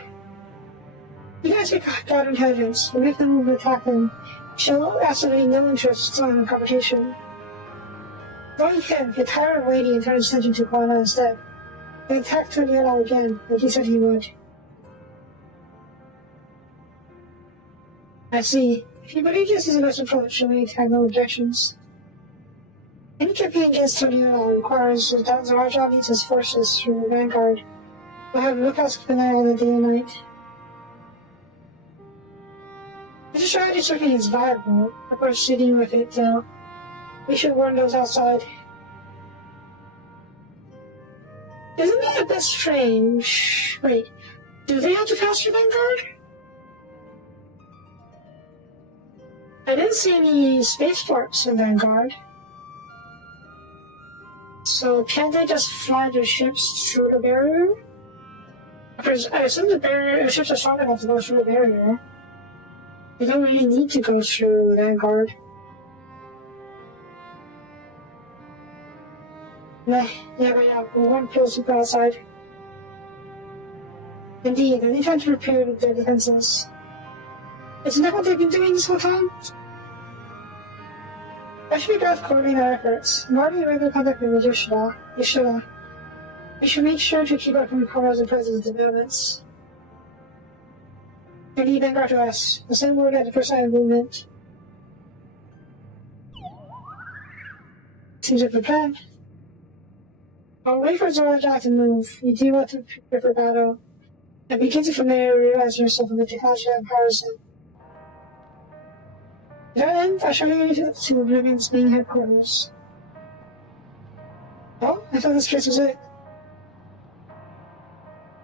You guys get God intelligence. We make the move to attack him. Show absolutely no interest in the confrontation. Knowing him, he tired of waiting and turned his attention to Kalana instead. He attacked Leora again, like he said he would. I see. If you believe this is the best approach, then we have no objections. Any campaign against Leora requires that Zaraja leads his forces through the vanguard. We'll have lookouts keep an eye on the day and night. This strategy certainly is viable. Of course, proceeding with it, though. We should warn those outside. Isn't that a bit strange? Wait, do they have to pass through Vanguard? I didn't see any spaceports in Vanguard. So can't they just fly their ships through the barrier? Because I assume the ships are strong enough to go through the barrier. They don't really need to go through Vanguard. Nah, yeah, we won't kill super outside. Indeed, they need time to repair their defenses. Isn't that what they've been doing this whole time? I should be both coordinating our efforts. Marty regular contact with Yoshida. We should make sure to keep up with Kara's and President's developments. They need Vanguard to us. The same word at the first sign of movement. Seems like a plan. I'll wait for Zoraja to move. You do want to prepare for battle. And begin to familiarize yourself with the technology that empowers him. To that end, I shall lead you to Oblivion's main headquarters. Oh, I thought this place was it.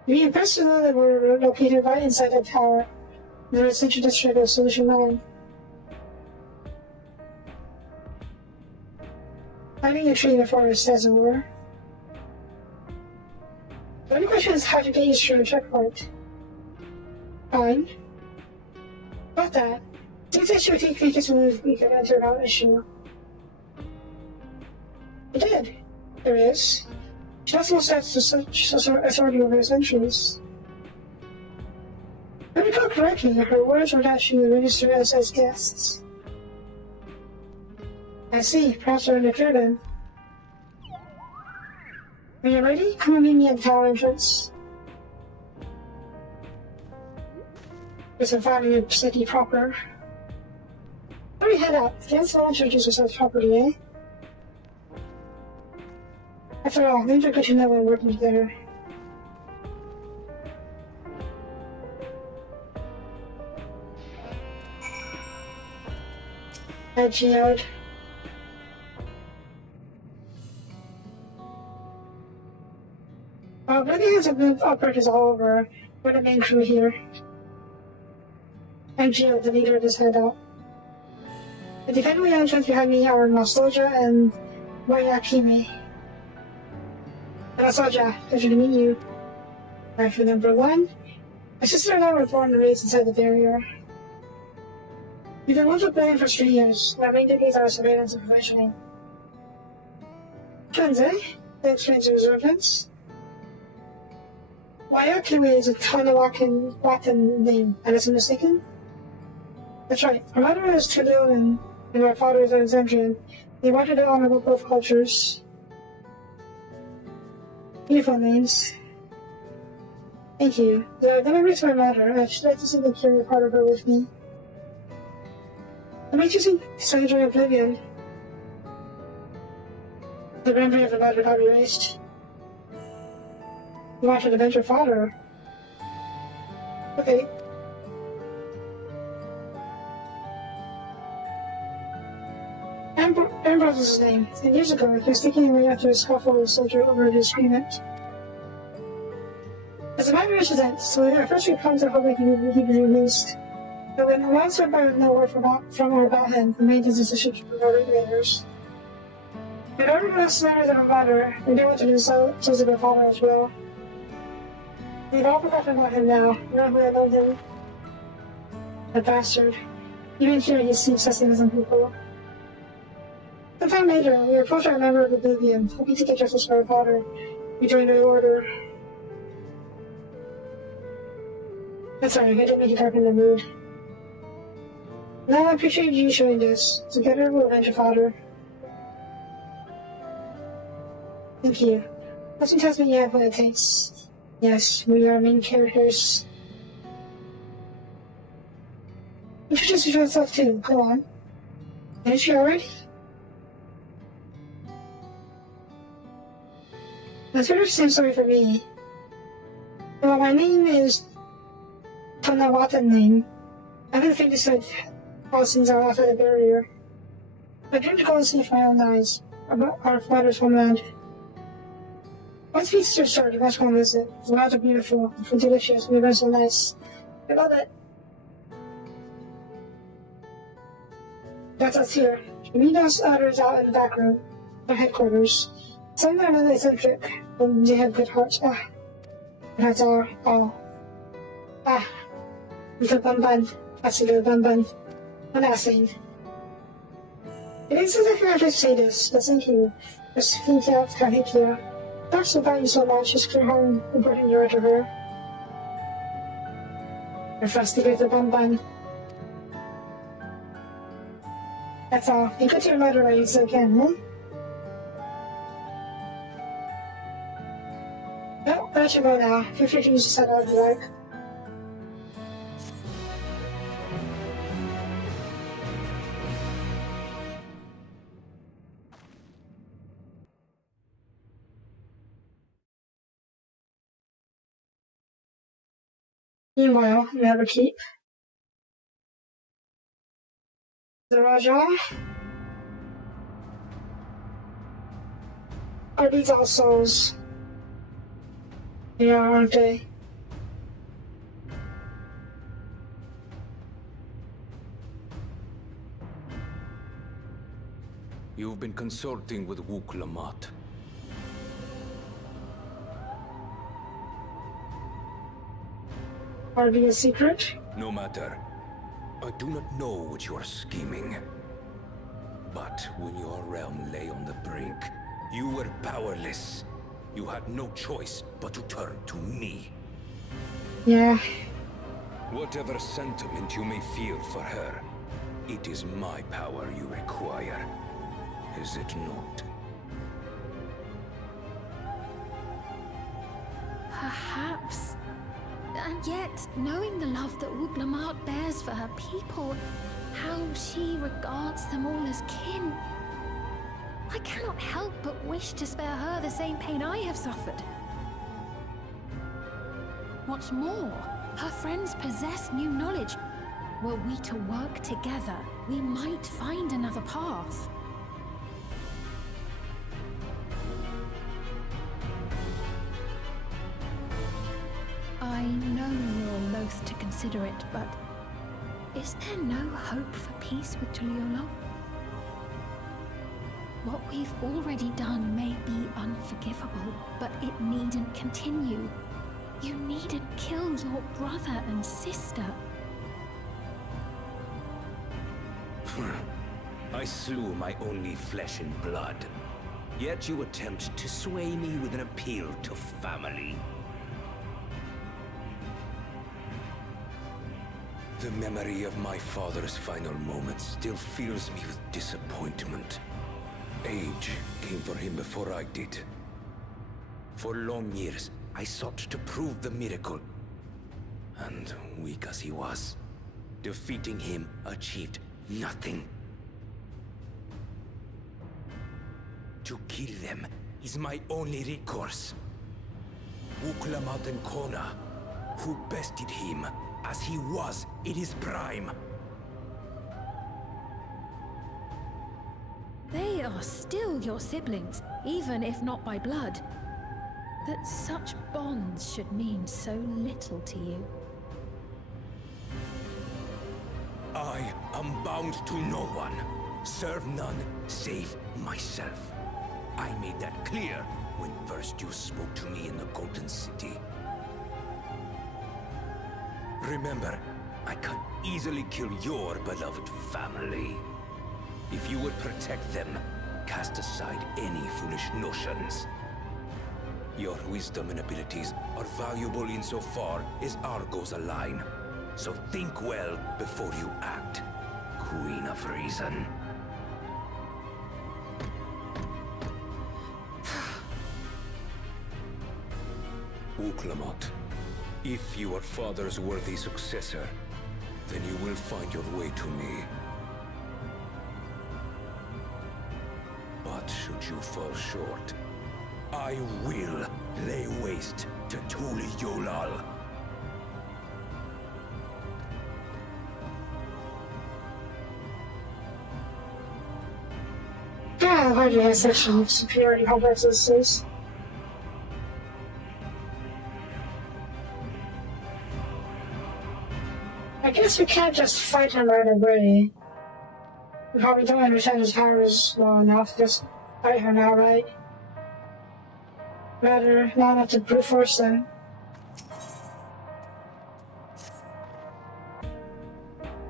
You'd be impressed to know that we're located right inside that tower, in the residential district of Solution 9. Finding a tree in the forest, as it were. The only question is how to get you through a checkpoint. Fine. About that, since I should take features to move, we can enter without issue. You did. There is. Shuffle steps to such authority over centuries. If I recall correctly, her words were that she would register us as guests. I see. Perhaps we're in the clear then. When you're ready, come and meet me at the tower entrance. Guess I'm finding the city proper. Where do we head out? Can't someone introduce yourself properly, eh? After all, things are good to know when working together. I geoed. Really has a group operators all over. We're the main crew here. I'm Gio, the leader of this hideout. The defending entrance behind me are Nostalgia and Wayakime. Nostalgia, pleasure to meet you. Rifle number 1. My sister and I were born and raised inside the barrier. We've been once with Billion for 3 years, and our main duties are surveillance and provisioning. Twins, eh? That explains your resemblance. Wayakime is a Tanawakan name, unless I'm mistaken? That's right. Our mother is Tulioan, and our father is Alexandrian. They wanted to honor both cultures. Beautiful names. Thank you. The memories of my mother. I should like to see the carry part of her with me. What makes you think so enjoy Oblivion? The memory of the letter got erased. You want to avenge your father? Okay. Ambrose is his name, and years ago he was taking away after a scuffle with a soldier over a disagreement. As a minor incident, so at first we come to hope that he'd be released. But when the months went by with no word from or about him, he made his decision to promote invaders. In order to less matters than a matter, we didn't want to do so to their father as well. We've all forgotten about him now, not who had known him. A bastard. Even here he seems assassinizing people. Sometime later, we approached our member of Oblivion, hoping to get justice for our father. We joined the order. I'm sorry, I didn't make you darken the mood. No, I appreciate you showing this. Together we'll avenge your father. Thank you. Nothing tells me you have what it takes. Yes, we are main characters. Introduce yourself too. Go on. Finish you already? That's sort of the same story for me. Well, my name is Tanawata name. I didn't think this would cause things are outside the barrier. I dreamed to go and see with my own eyes about our father's homeland. Once pieces are started, you must go and visit. The lands are beautiful, the food delicious, and the events are nice. I love it. That's us here. Meet us others out in the back room, our headquarters. Some of them are eccentric, but they have good hearts. That's all. Little Bumban. That's a little Bumban. I'm not saying. It is as if I have to say this, but thank you. Just thinking out Kahipia. Thanks about you so much, it's clear how important you are to her. You're frustrated with the Bumban. That's all. You got your letter right, so again, huh? Well, I'll let you go now. Feel free to use the set out if you like. Meanwhile, we have a keep. The Raja. Are these all souls? They are, aren't they? You've been consulting with Wook Lamont. Are they a secret? No matter. I do not know what you are scheming. But when your realm lay on the brink, you were powerless. You had no choice but to turn to me. Yeah. Whatever sentiment you may feel for her, it is my power you require. Is it not? Perhaps. And yet, knowing the love that Wook Lamont bears for her people, how she regards them all as kin, I cannot help but wish to spare her the same pain I have suffered. What's more, her friends possess new knowledge. Were we to work together, we might find another path. I know you're loath to consider it, but is there no hope for peace with Tuliolo? What we've already done may be unforgivable, but it needn't continue. You needn't kill your brother and sister. I slew my only flesh and blood. Yet you attempt to sway me with an appeal to family. The memory of my father's final moments still fills me with disappointment. Age came for him before I did. For long years, I sought to prove the miracle. And weak as he was, defeating him achieved nothing. To kill them is my only recourse. Uklamat and Kona, who bested him as he was in his prime. They are still your siblings, even if not by blood. That such bonds should mean so little to you. I am bound to no one. Serve none save myself. I made that clear when first you spoke to me in the Golden City. Remember, I can easily kill your beloved family. If you would protect them, cast aside any foolish notions. Your wisdom and abilities are valuable insofar as our goals align. So think well before you act, Queen of Reason. Uklamat, if you are Father's worthy successor, then you will find your way to me. But should you fall short, I will lay waste to Tuli Yolal. Yeah, why do you have such superiority complexes? I guess we can't just fight him right away. We probably don't understand his powers well enough to just fight her now, right? Rather, not enough to brute force them.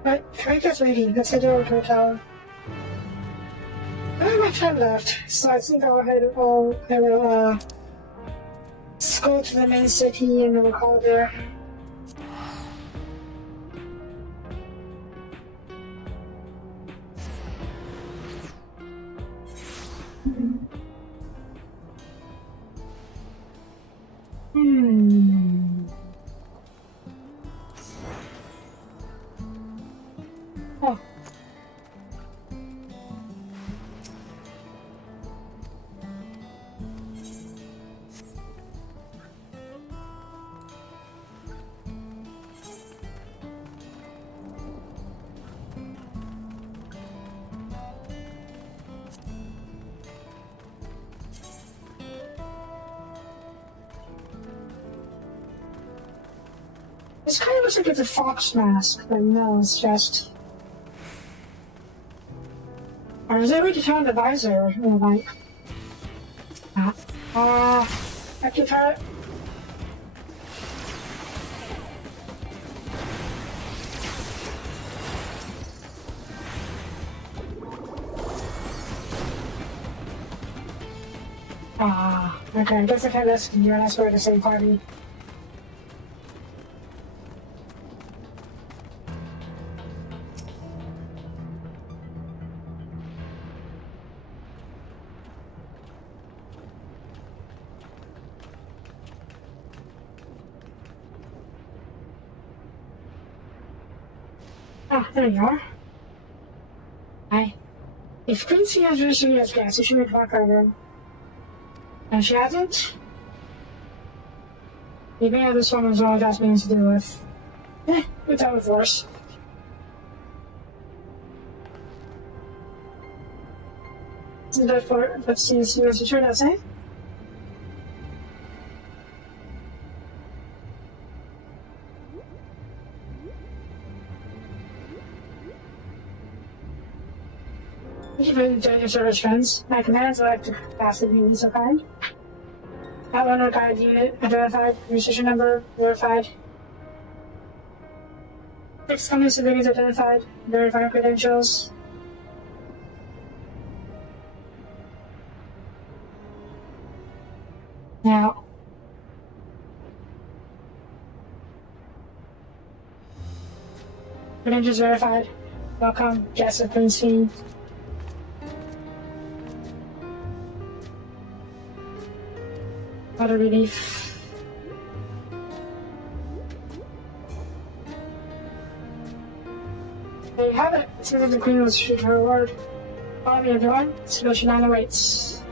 Right, I guess waiting. Let's head over to the tower. I have my time left, so I think I will go to the main city and then we'll call it there. Oh. This kind of looks like it's a fox mask, but no, it's just... Or is there a way to turn on the visor? Oh, like... I can turn it. Okay, I guess I can't listen to you unless we're at the same party. There you are. Hi. If Quincy has recently as guest, you should make back over. And she hasn't? Maybe this one was all that's means to do with. Without force. So therefore, let's see what's the turn out saying. Thank you for enjoying your service, friends. My commands are to capacity be so kind. Outlander guide unit identified, registration number verified. 6 company civilians identified, verified credentials. Now. Credentials verified. Welcome, guests of Prince Fiend. Water relief. There you have it. It seems like the Queen will shoot her reward. Follow me, everyone. Solution 9 awaits.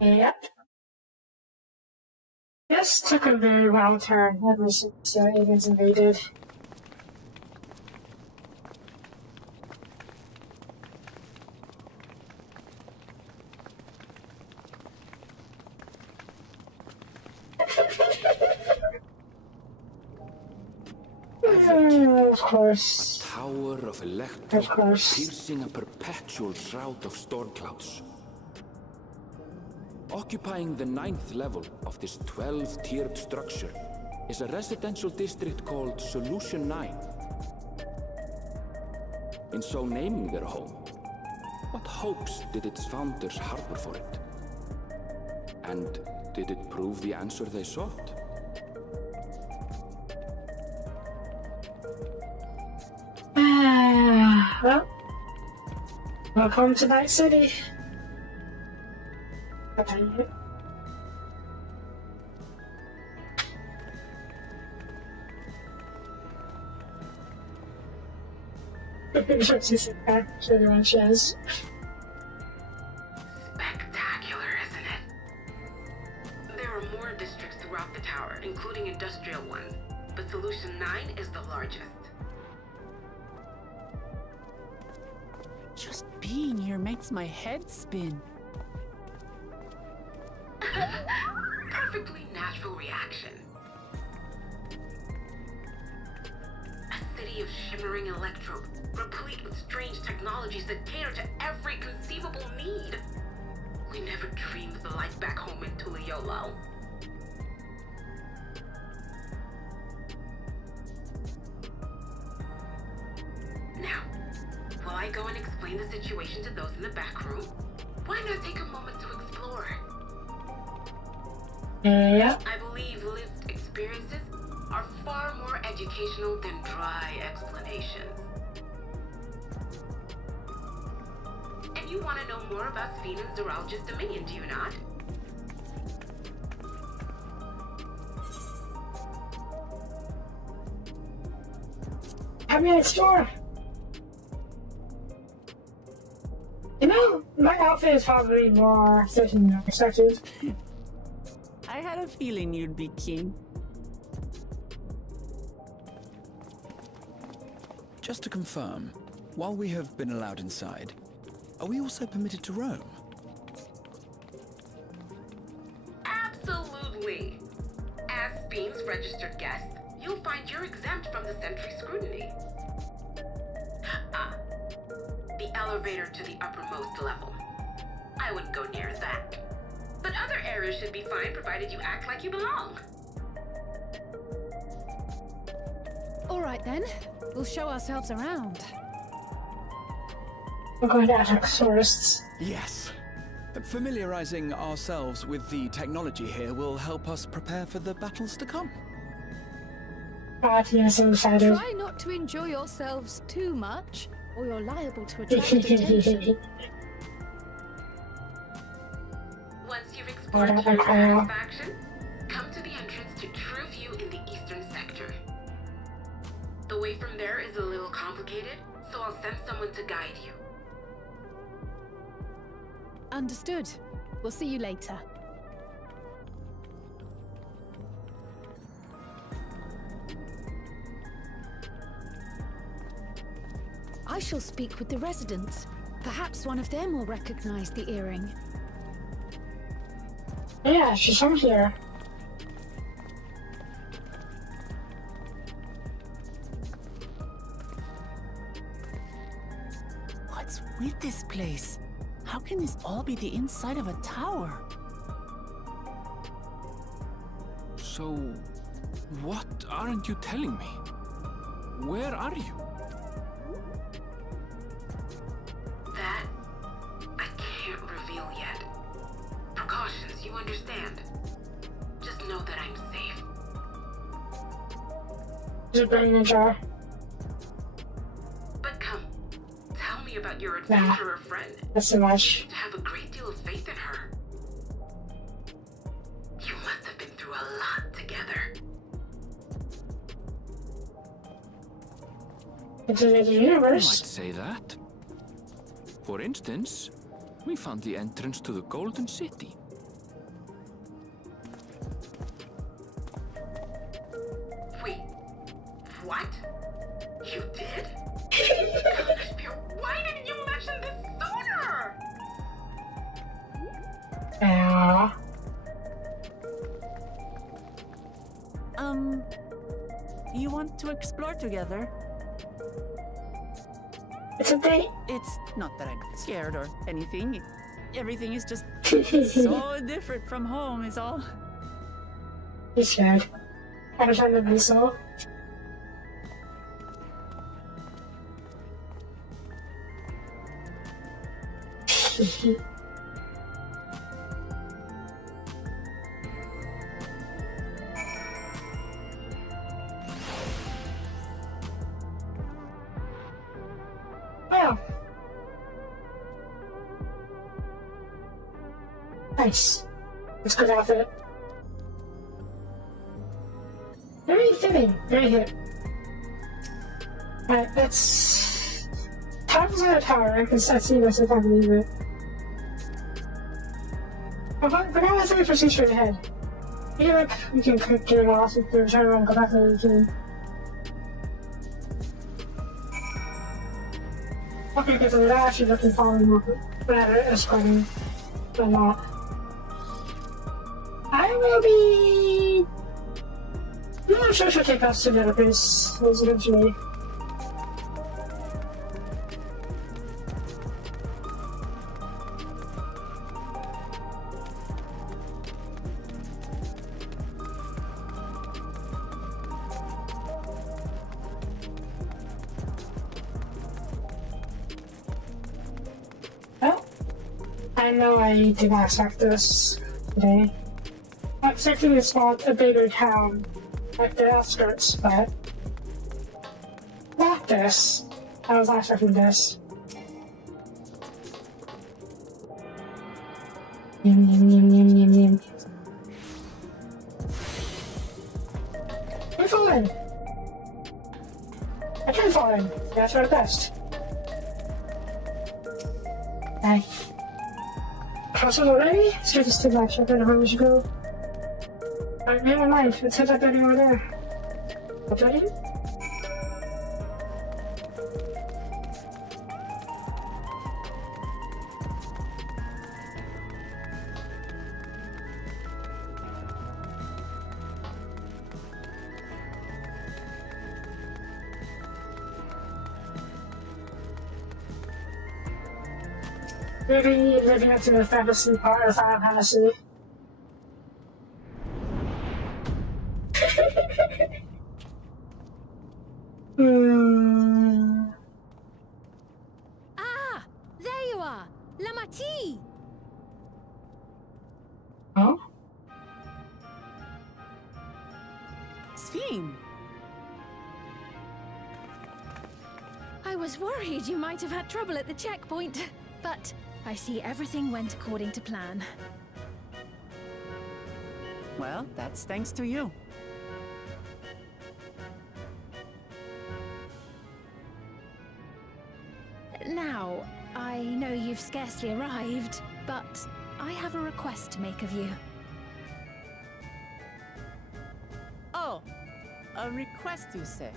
Yep. This took a very wild turn ever since aliens invaded. Of course. Tower of electro, Of course. piercing a perpetual shroud of storm clouds. Occupying the 9th level of this 12-tiered structure is a residential district called Solution 9. In so naming their home, what hopes did its founders harbor for it? And did it prove the answer they sought? Well, welcome to Night City. Okay. Chairs. Spectacular, isn't it? There are more districts throughout the tower, including industrial ones, but Solution 9 is the largest. Just being here makes my head spin. Perfectly natural reaction. A city of shimmering electro, replete with strange technologies that cater to every conceivable need. We never dreamed of the life back home in Tuliolo. Now, while I go and explain the situation to those in the back room, why not take a moment to explore? Yep. I believe lived experiences are far more educational than dry explanations. And you want to know more about Sphene and Zeralja's dominion, do you not? Have me explore. You know, my outfit is probably more fitting than expected. I had a feeling you'd be keen. Just to confirm, while we have been allowed inside, are we also permitted to roam? Absolutely. As Sphene's registered guest, you'll find you're exempt from the sentry scrutiny. The elevator to the uppermost level. I wouldn't go near that. But other areas should be fine provided you act like you belong. All right then, we'll show ourselves around. We're going to attack tourists. Yes. Familiarizing ourselves with the technology here will help us prepare for the battles to come. Yes, I'm excited. Try not to enjoy yourselves too much, or you're liable to attract attention. Once you've explored to your satisfaction, come to the entrance to True View in the eastern sector. The way from there is a little complicated, so I'll send someone to guide you. Understood. We'll see you later. I shall speak with the residents. Perhaps one of them will recognize the earring. Yeah, she's from here. What's with this place? How can this all be the inside of a tower? So, what aren't you telling me? Where are you? That, I can't reveal yet. Precautions, you understand. Just know that I'm safe. Just bring in a jar. But come, tell me about your adventurer friend. That's too much. To have a great deal of faith in her. You must have been through a lot together. It's in the You might universe. say that. For instance, we found the entrance to the Golden City. What? You did? Gosh, Pierre, why didn't you mention this sooner? Yeah. You want to explore together? It's a date. It's not that I'm scared or anything. Everything is just so different from home, is all. He's scared. Understandably so. Oh. Nice. That's good outfit. Very fitting. Very hip. Alright, let's... Tom's at a tower, because I see myself on the it. But now I think proceed straight ahead. Maybe like, we can quick get it off if we turn around and go back to the routine. Okay, because I'm actually looking forward to escorting a lot. I will be... I'm sure she'll take us to the other place eventually. Well, I know I need to backtrack this today. I'm expecting to spot a bigger town like the outskirts, but not this. I was not expecting this. Yum, yum, yum, yum, yum, yum. I'm falling! I can fall in. That's for the best. Hey. Crossing already? It's just too much. I don't know where we should go. Alright, never mind. Let's head that building over there. What building? Maybe living up to the fantasy part of Final Fantasy. Ah! There you are! Lamati! Huh? Sphene! I was worried you might have had trouble at the checkpoint, but I see everything went according to plan. Well, that's thanks to you. Now, I know you've scarcely arrived, but I have a request to make of you. Oh, a request, you say?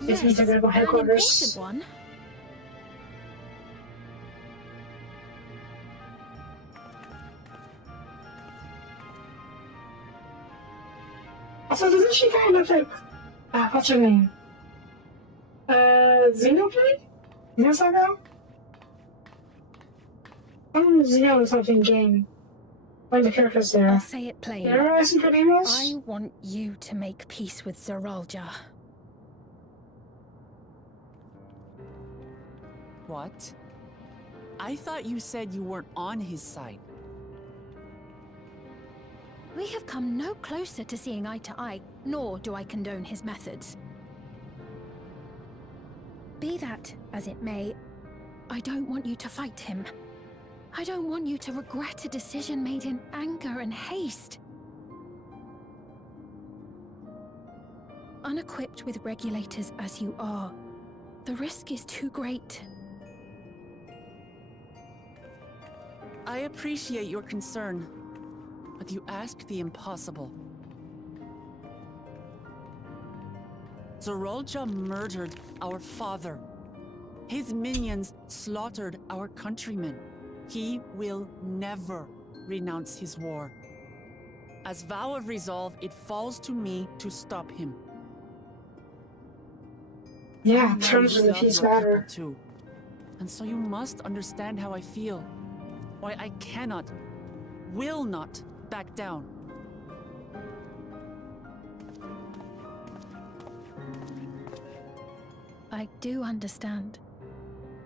Yes, need to go to an headquarters. important one. Also, doesn't she kind of like... what's her name? Xenoblade? Xenosaga? Some Xeno something game. One of the characters there. I'll say it plain. There are some good emails? I want you to make peace with Zeralja. What? I thought you said you weren't on his side. We have come no closer to seeing eye to eye, nor do I condone his methods. Be that as it may, I don't want you to fight him. I don't want you to regret a decision made in anger and haste. Unequipped with regulators as you are, the risk is too great. I appreciate your concern, but you ask the impossible. Zorolja murdered our father. His minions slaughtered our countrymen. He will never renounce his war. As vow of resolve, it falls to me to stop him. Yeah, I know terms you of the love peace your matter. people too. And so you must understand how I feel. Why I cannot, will not back down. I do understand.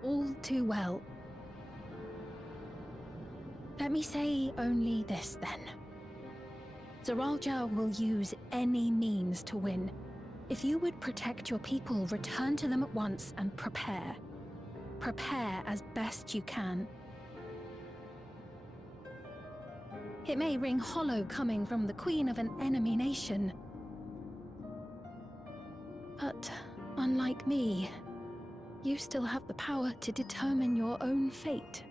All too well. Let me say only this then. Zoralja will use any means to win. If you would protect your people, return to them at once and prepare. Prepare as best you can. It may ring hollow coming from the queen of an enemy nation. But unlike me, you still have the power to determine your own fate.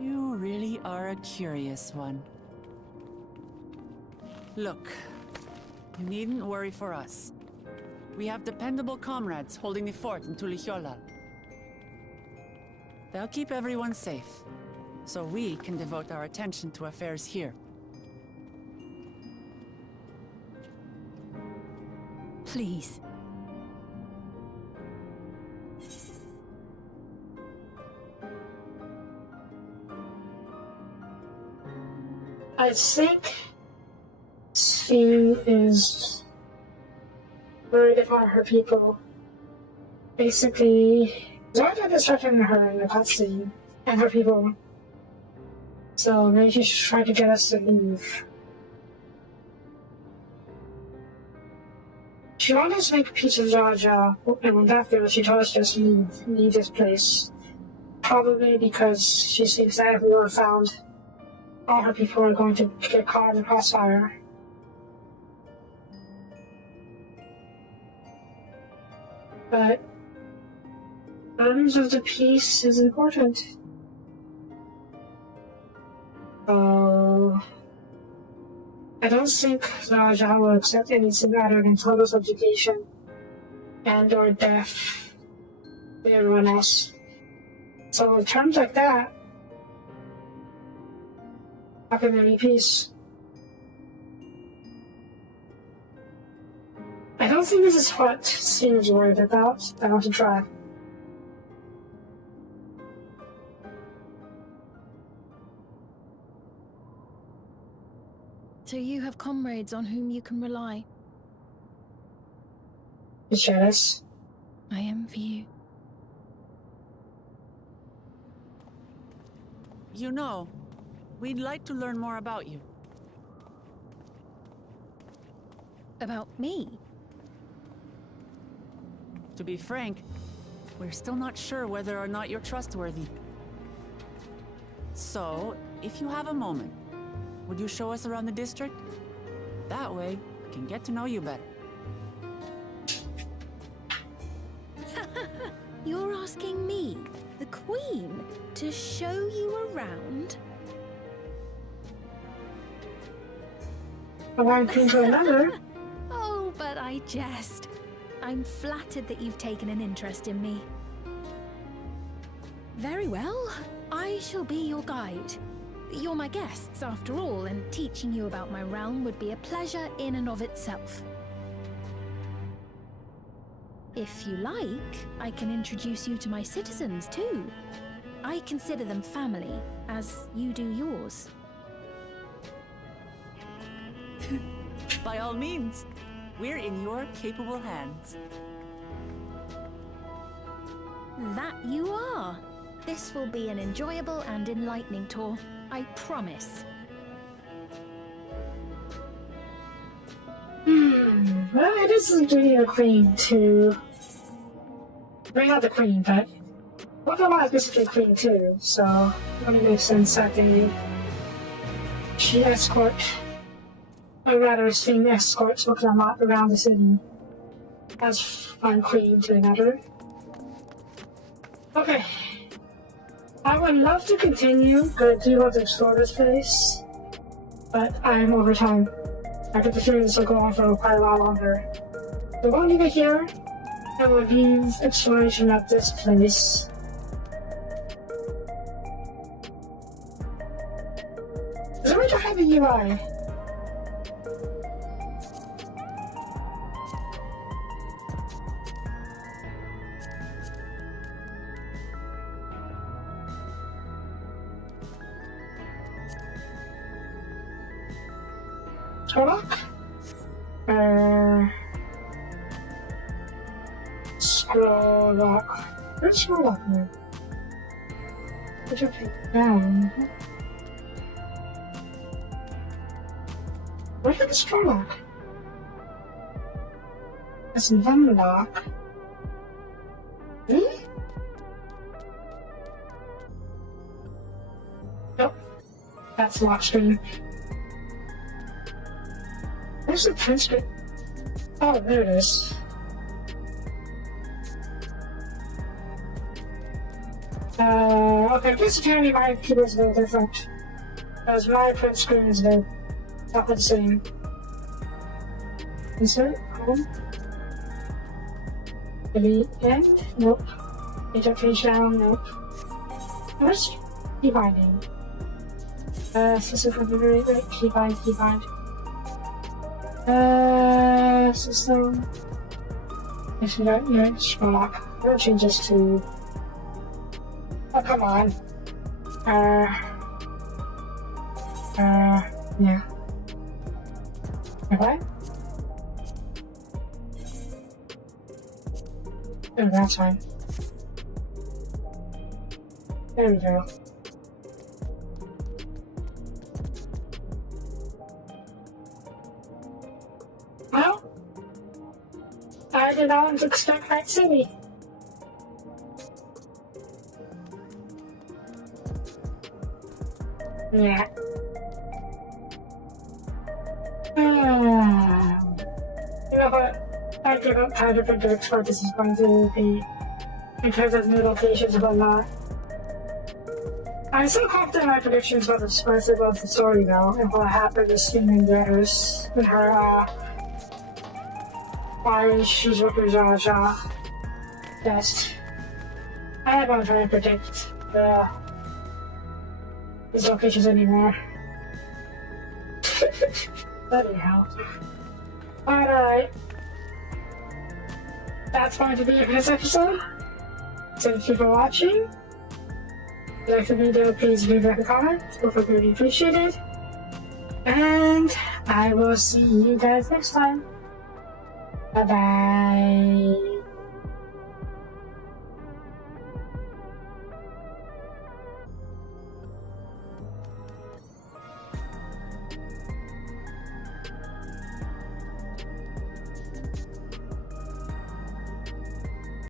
You really are a curious one. Look, you needn't worry for us. We have dependable comrades holding the fort in Tulihyolal. They'll keep everyone safe, so we can devote our attention to affairs here. Please. I think Sphene is worried about her people. Basically, Zorda is threatening her in the cutscene and her people. So maybe she should try to get us to leave. She wanted to make peace with Zorda, and when that failed, she told us just leave this place. Probably because she thinks that if we were found, all her people are going to get caught in the crossfire. But terms of the peace is important. So I don't think Raja will accept anything other than total subjugation and or death to everyone else. So in terms like that, how can there be peace? I don't think this is what Sphene is worried about. I want to try. So you have comrades on whom you can rely. You jealous? I envy you. You know, we'd like to learn more about you. About me? To be frank, we're still not sure whether or not you're trustworthy. So, if you have a moment, would you show us around the district? That way, we can get to know you better. You're asking me, the Queen, to show you around? One queen to another. Oh, but I jest. I'm flattered that you've taken an interest in me. Very well. I shall be your guide. You're my guests, after all, and teaching you about my realm would be a pleasure in and of itself. If you like, I can introduce you to my citizens, too. I consider them family, as you do yours. By all means, we're in your capable hands. That you are. This will be an enjoyable and enlightening tour, I promise. Well, it isn't really a queen to bring out the queen, but Pokemon is basically queen too, so it only makes sense that she escort, or rather Sphene escorts Pokemon around the city as one queen to another. Okay. I would love to continue, but I do want to explore this place. But I'm over time. I get the feeling this will go on for quite a while longer. So we'll leave it here, and we'll leave exploration at this place. Is there a way to have a UI? Sherlock? Scroll lock. Where's scroll lock now? Put your pick down. Where's the scroll lock? That's one lock. Hmm? Nope. That's lock screen. Where's the print screen? Oh, there it is. Okay, this apparently my keyboard is very different. Because my print screen is not the same. Insert, home. Delete, end? Nope. Interface down, nope. Where's key binding? System configuration, wait, key bind. System. If you don't know, scroll lock. We'll change this to. Oh, come on. Yeah. Okay. Oh, that's fine. There we go. Well, I did not expect that city. Yeah. You know what? I give up how to predict what this is going to be in terms of new locations and whatnot. I'm so confident in my predictions about the expressive of the story though, and what happened to Steven Daggers in her why she's working best. I don't try to predict these locations anymore. Bloody hell. Alright. That's going to be it for this episode. Thank you for watching. If you like the video, please leave a comment. It would really appreciate it. And I will see you guys next time. Bye bye.